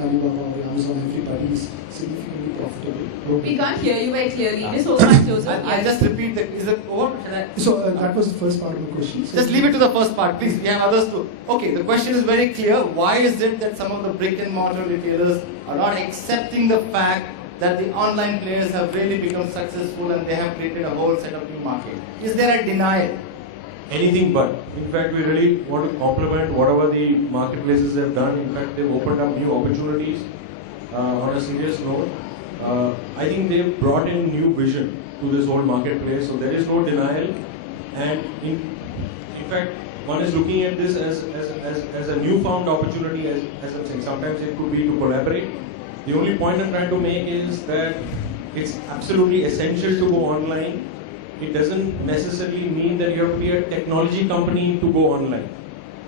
Alibaba or Amazon, everybody is significantly profitable. We can't hear you very clearly. Just hold my closer. I'll just repeat that. Is it over? So that was the first part of the question. So Just leave it to the first part, please. We have others too. Okay, the question is very clear. Why is it that some of the brick and mortar retailers are not accepting the fact that the online players have really become successful and they have created a whole set of new market? Is there a denial? Anything but. In fact, we really want to compliment whatever the marketplaces have done. In fact, they've opened up new opportunities. On a serious note, I think they've brought in new vision to this whole marketplace. So there is no denial. And in fact, one is looking at this as a newfound opportunity, as I'm saying. Sometimes it could be to collaborate. The only point I'm trying to make is that it's absolutely essential to go online. It doesn't necessarily mean that you have to be a technology company to go online.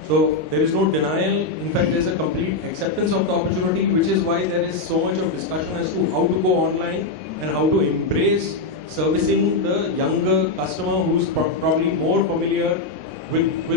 So there is no denial. In fact, there's a complete acceptance of the opportunity, which is why there is so much of discussion as to how to go online and how to embrace servicing the younger customer who's probably more familiar with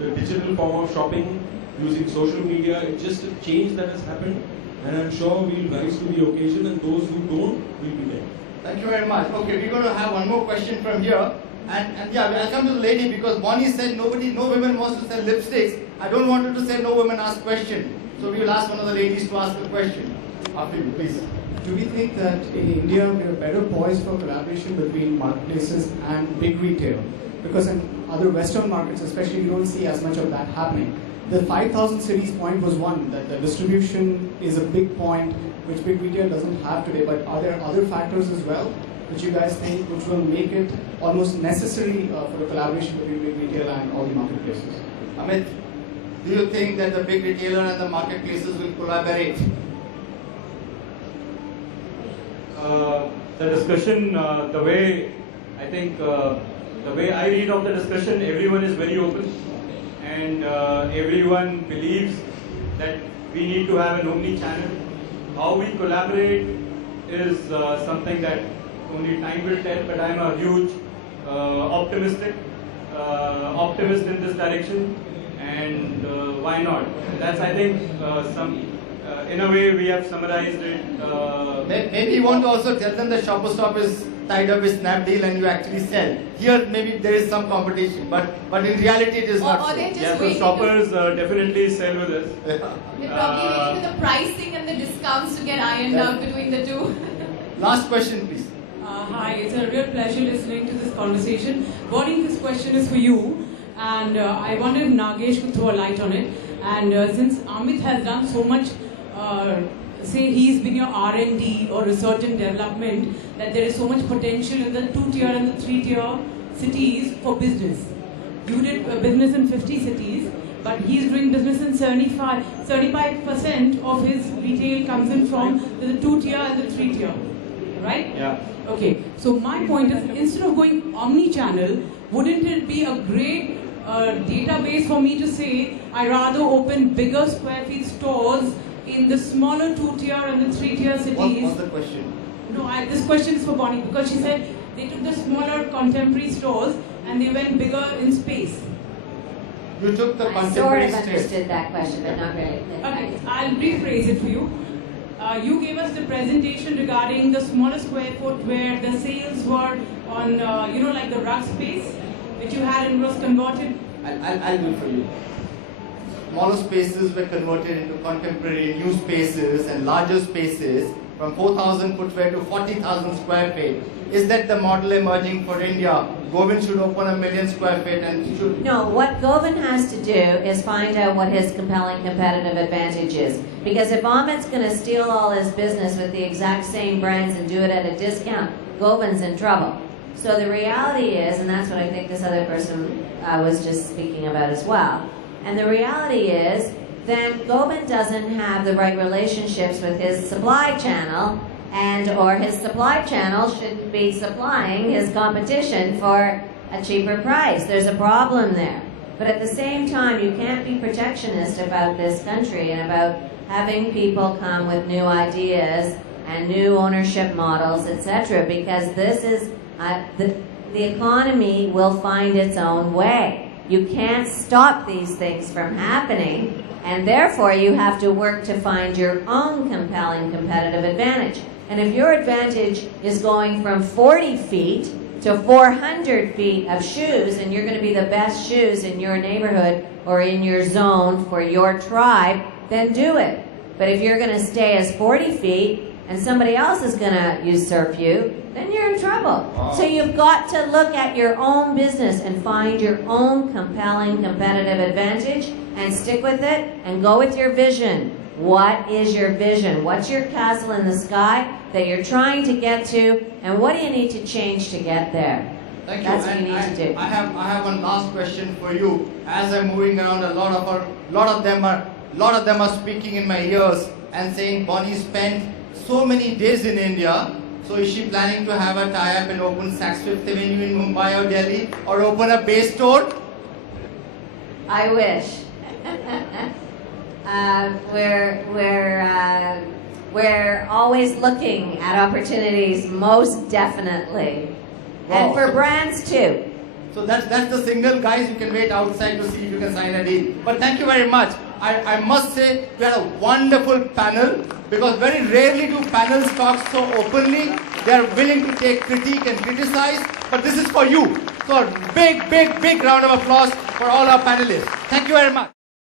the digital form of shopping using social media. It's just a change that has happened, and I'm sure we'll rise to the occasion, and those who don't will be there. Thank you very much. Okay, we're going to have one more question from here. And yeah, I'll come to the lady because Bonnie said no women wants to sell lipsticks. I don't want her to say no women ask question. So we will ask one of the ladies to ask a question. After you, please. do we think that in India we are better poised for collaboration between marketplaces and big retail? Because in other Western markets especially, you don't see as much of that happening. The 5,000 cities point was one, that the distribution is a big point which big retail doesn't have today, but are there other factors as well which you guys think which will make it almost necessary for the collaboration between big retail and all the marketplaces? Amit, do you think that the big retailer and the marketplaces will collaborate? The discussion, the way I read of the discussion, everyone is very open and everyone believes that we need to have an Omni channel. How we collaborate is something that only time will tell, but I'm a huge optimist in this direction, and why not? That's, I think, in a way we have summarized it. Maybe you want to also tell them that Shopper Stop is tied up with Snapdeal and you actually sell. Here maybe there is some competition, but in reality it is not Or so. they just Yeah, so waiting shoppers definitely sell with us. They're probably waiting for the pricing and the discounts to get ironed out between the two. Last question, please. Hi, it's a real pleasure listening to this conversation. Bonnie, this question is for you, and I wonder if Nagesh could throw a light on it. And since Amit has done so much, say he's been your R&D or research and development, that there is so much potential in the 2-tier and the 3-tier cities for business. You did business in 50 cities, but he's doing business in 75% of his retail comes in from the 2-tier and the 3-tier, right? Yeah. Okay, so my point is, instead of going omni-channel, wouldn't it be a great database for me to say, I rather open bigger square feet stores in the smaller 2-tier and the 3-tier cities? What's the question? No, this question is for Bonnie, because she said they took the smaller contemporary stores and they went bigger in space. You took the I sort contemporary of space. understood that question, but not really. Okay, I'll rephrase it for you. You gave us the presentation regarding the smaller square foot where the sales were on, like the rug space, which you had and was converted. I'll do it for you. Smaller spaces were converted into contemporary new spaces and larger spaces from 4,000 footwear to 40,000 square feet. Is that the model emerging for India? Govind should open 1 million square feet and should... No, what Govind has to do is find out what his compelling competitive advantage is. Because if Amit's going to steal all his business with the exact same brands and do it at a discount, Govind's in trouble. So the reality is, and that's what I think this other person was just speaking about as well, and the reality is, then Govind doesn't have the right relationships with his supply channel, or his supply channel shouldn't be supplying his competition for a cheaper price. There's a problem there. But at the same time, you can't be protectionist about this country and about having people come with new ideas and new ownership models, etc., because this is, the economy will find its own way. You can't stop these things from happening, and therefore you have to work to find your own compelling competitive advantage. And if your advantage is going from 40 feet to 400 feet of shoes, and you're going to be the best shoes in your neighborhood or in your zone for your tribe, then do it. But if you're going to stay as 40 feet and somebody else is going to usurp you, then you're in trouble. So you've got to look at your own business and find your own compelling competitive advantage and stick with it and go with your vision. What is your vision? What's your castle in the sky that you're trying to get to, and what do you need to change to get there? Thank you. That's what you need to do. I have one last question for you. As I'm moving around, a lot of them are speaking in my ears and saying, Bonnie spent so many days in India. So is she planning to have a tie-up and open Saks Fifth Avenue in Mumbai or Delhi, or open a Bay store? I wish. We're always looking at opportunities, most definitely, and for brands too. So that's the single, guys. You can wait outside to see if you can sign a deal. But thank you very much. I must say we had a wonderful panel, because very rarely do panels talk so openly. They are willing to take critique and criticize, but this is for you. So a big round of applause for all our panelists. Thank you very much.